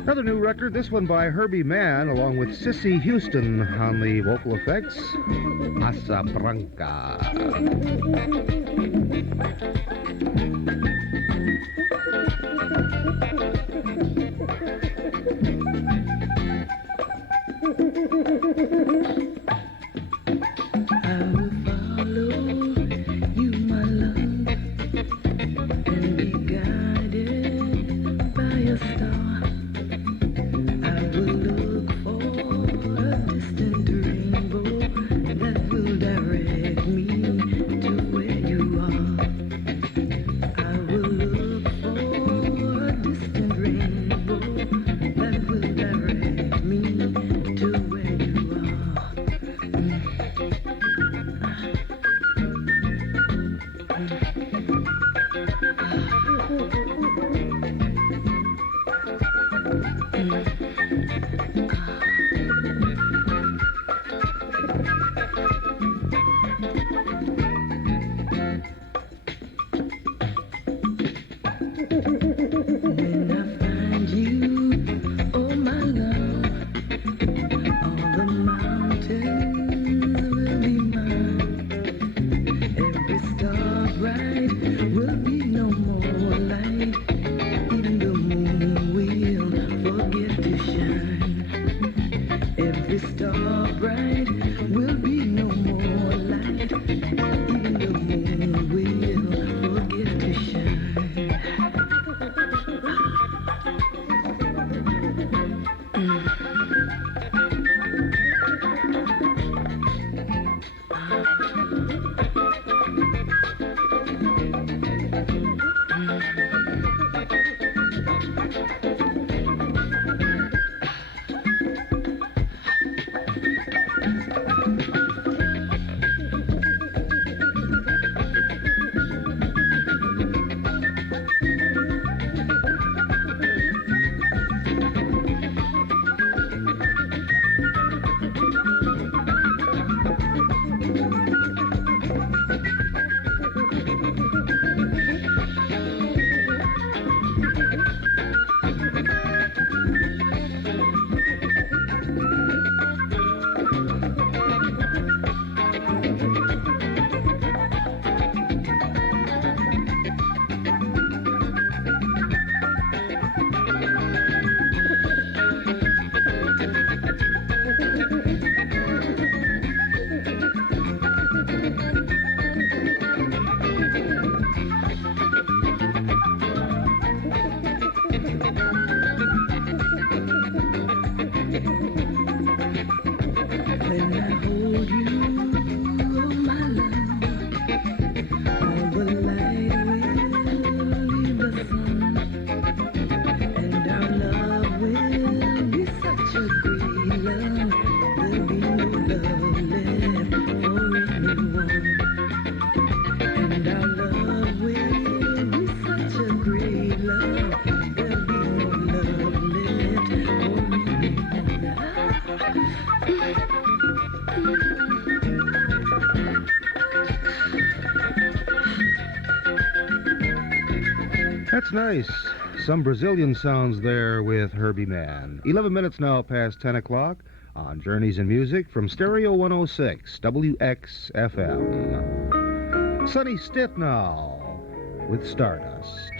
Another new record, this one by Herbie Mann, along with Sissy Houston on the vocal effects. Asa Branca. Will be no more light, even the moon will forget to That's nice. Some Brazilian sounds there with Herbie Mann. 11 minutes now past 10 o'clock on Journeys in Music from Stereo 106 WXFM. Sonny Stitt now with Stardust.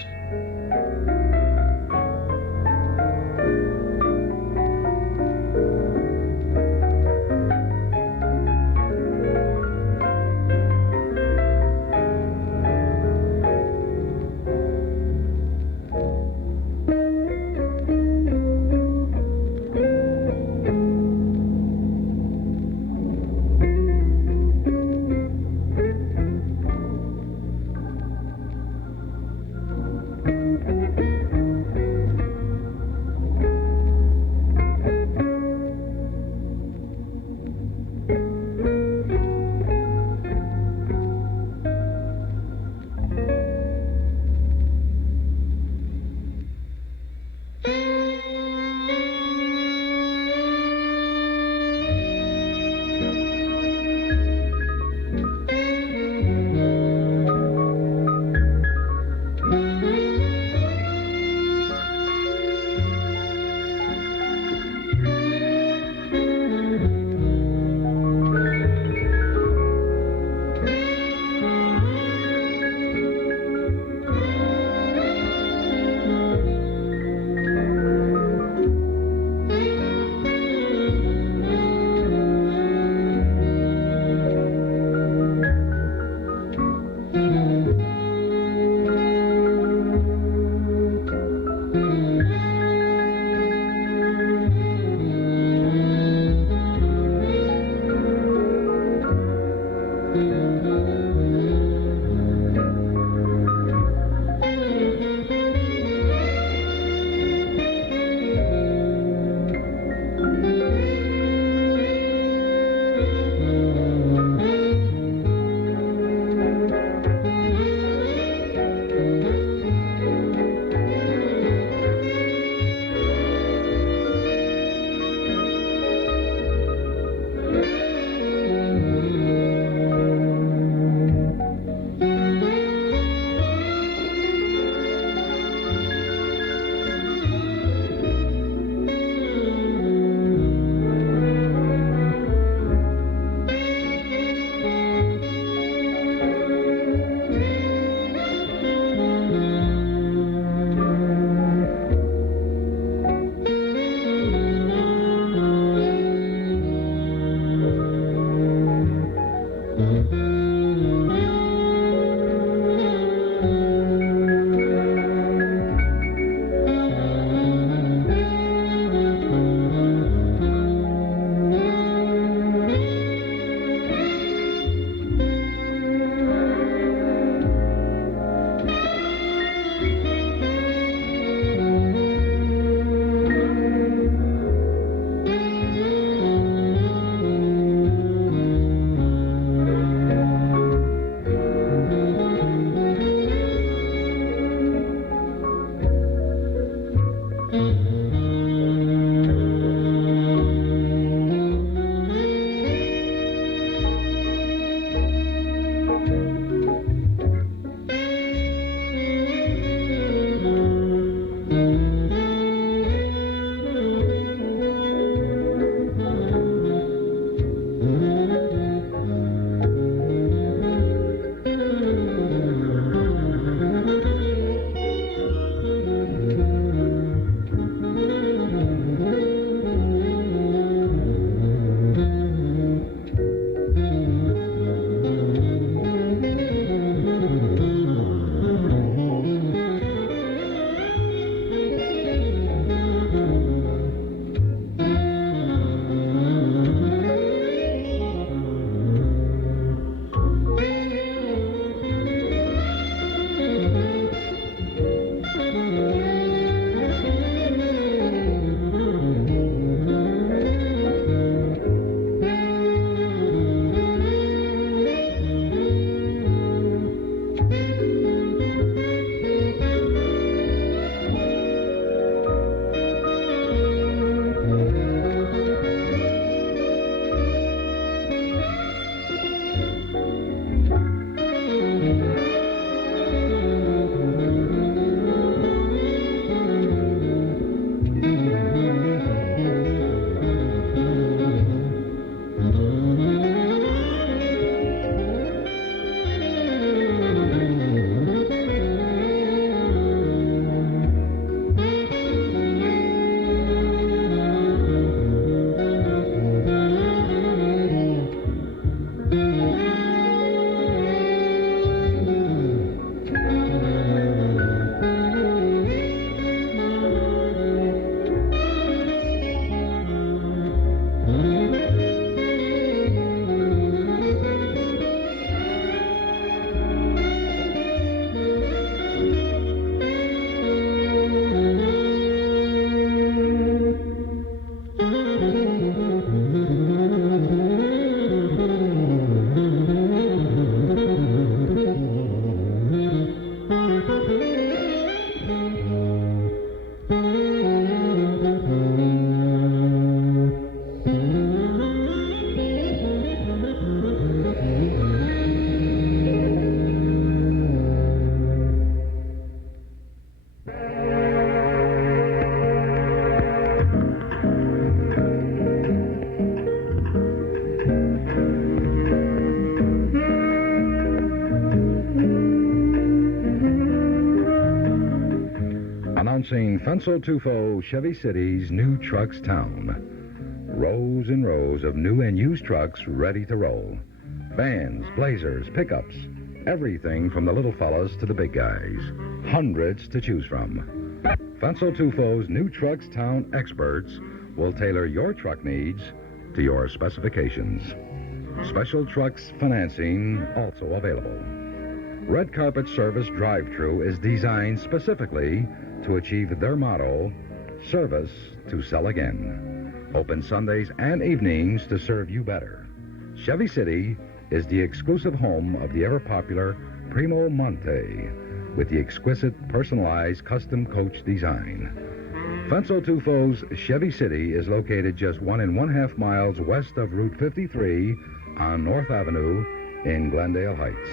Fenso Tufo Chevy City's New Trucks Town. Rows and rows of new and used trucks ready to roll. Vans, blazers, pickups, everything from the little fellas to the big guys. Hundreds to choose from. Fenso Tufo's New Trucks Town experts will tailor your truck needs to your specifications. Special trucks financing also available. Red Carpet Service Drive-Thru is designed specifically to achieve their motto, service to sell again. Open Sundays and evenings to serve you better. Chevy City is the exclusive home of the ever-popular Primo Monte with the exquisite personalized custom coach design. Fenso Tufo's Chevy City is located just 1.5 miles west of Route 53 on North Avenue in Glendale Heights.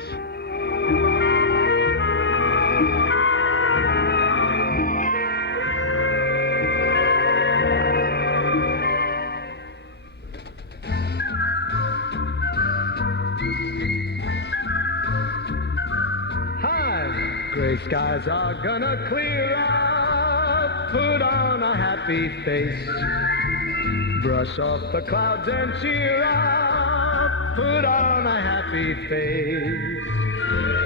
Gray skies are gonna clear up. Put on a happy face. Brush off the clouds and cheer up. Put on a happy face.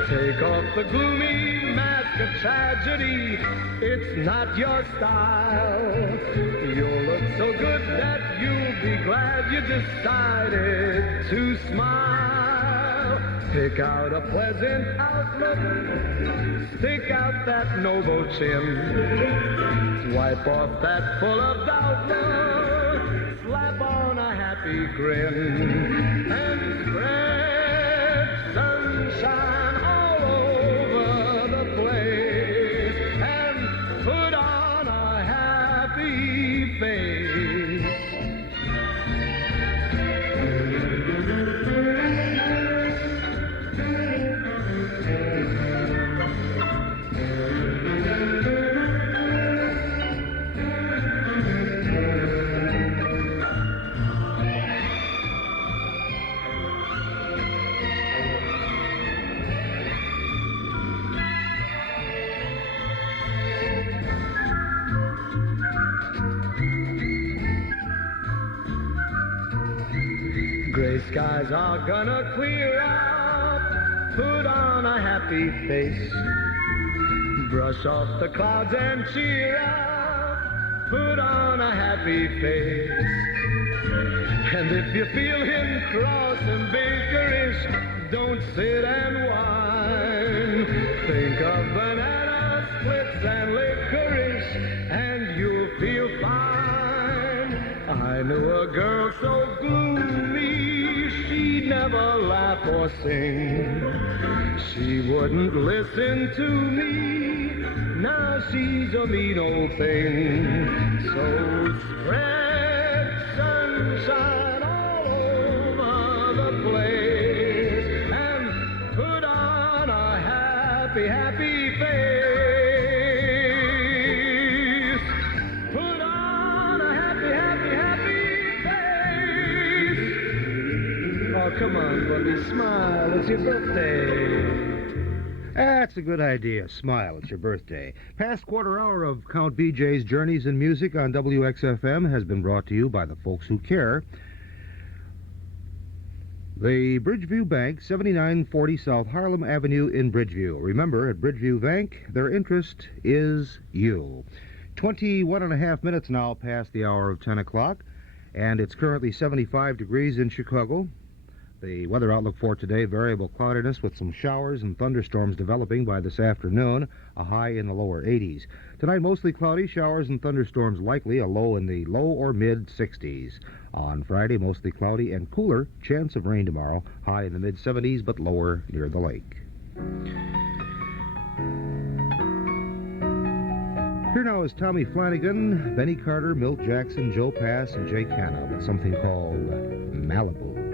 Take off the gloomy mask of tragedy. It's not your style. You'll look so good that you'll be glad you decided to smile. Pick out a pleasant outlook. Stick out that noble chin. Wipe off that full of doubt look. Slap on a happy grin. And spread sunshine all over the place. And put on a happy face. Gray skies are gonna clear up. Put on a happy face. Brush off the clouds and cheer up. Put on a happy face. And if you feel him cross and bakerish, don't sit and whine. Think of banana splits and licorice, and you'll feel fine. I knew a girl so gloomy, she'd never laugh or sing. She wouldn't listen to me, now she's a mean old thing. So spread sunshine all over the place, and put on a happy, happy face. Put on a happy, happy, happy face. Oh, come on, buddy, smile, it's your birthday. That's a good idea. Smile, it's your birthday. Past quarter hour of Count BJ's Journeys in Music on WXFM has been brought to you by the folks who care. The Bridgeview Bank, 7940 South Harlem Avenue in Bridgeview. Remember, at Bridgeview Bank, their interest is you. 21 and a half minutes now past the hour of 10 o'clock, and it's currently 75 degrees in Chicago. The weather outlook for today, variable cloudiness with some showers and thunderstorms developing by this afternoon, a high in the lower 80s. Tonight, mostly cloudy, showers and thunderstorms likely, a low in the low or mid-60s. On Friday, mostly cloudy and cooler, chance of rain tomorrow, high in the mid-70s but lower near the lake. Here now is Tommy Flanagan, Benny Carter, Milt Jackson, Joe Pass, and Jake Hanna with something called Malibu.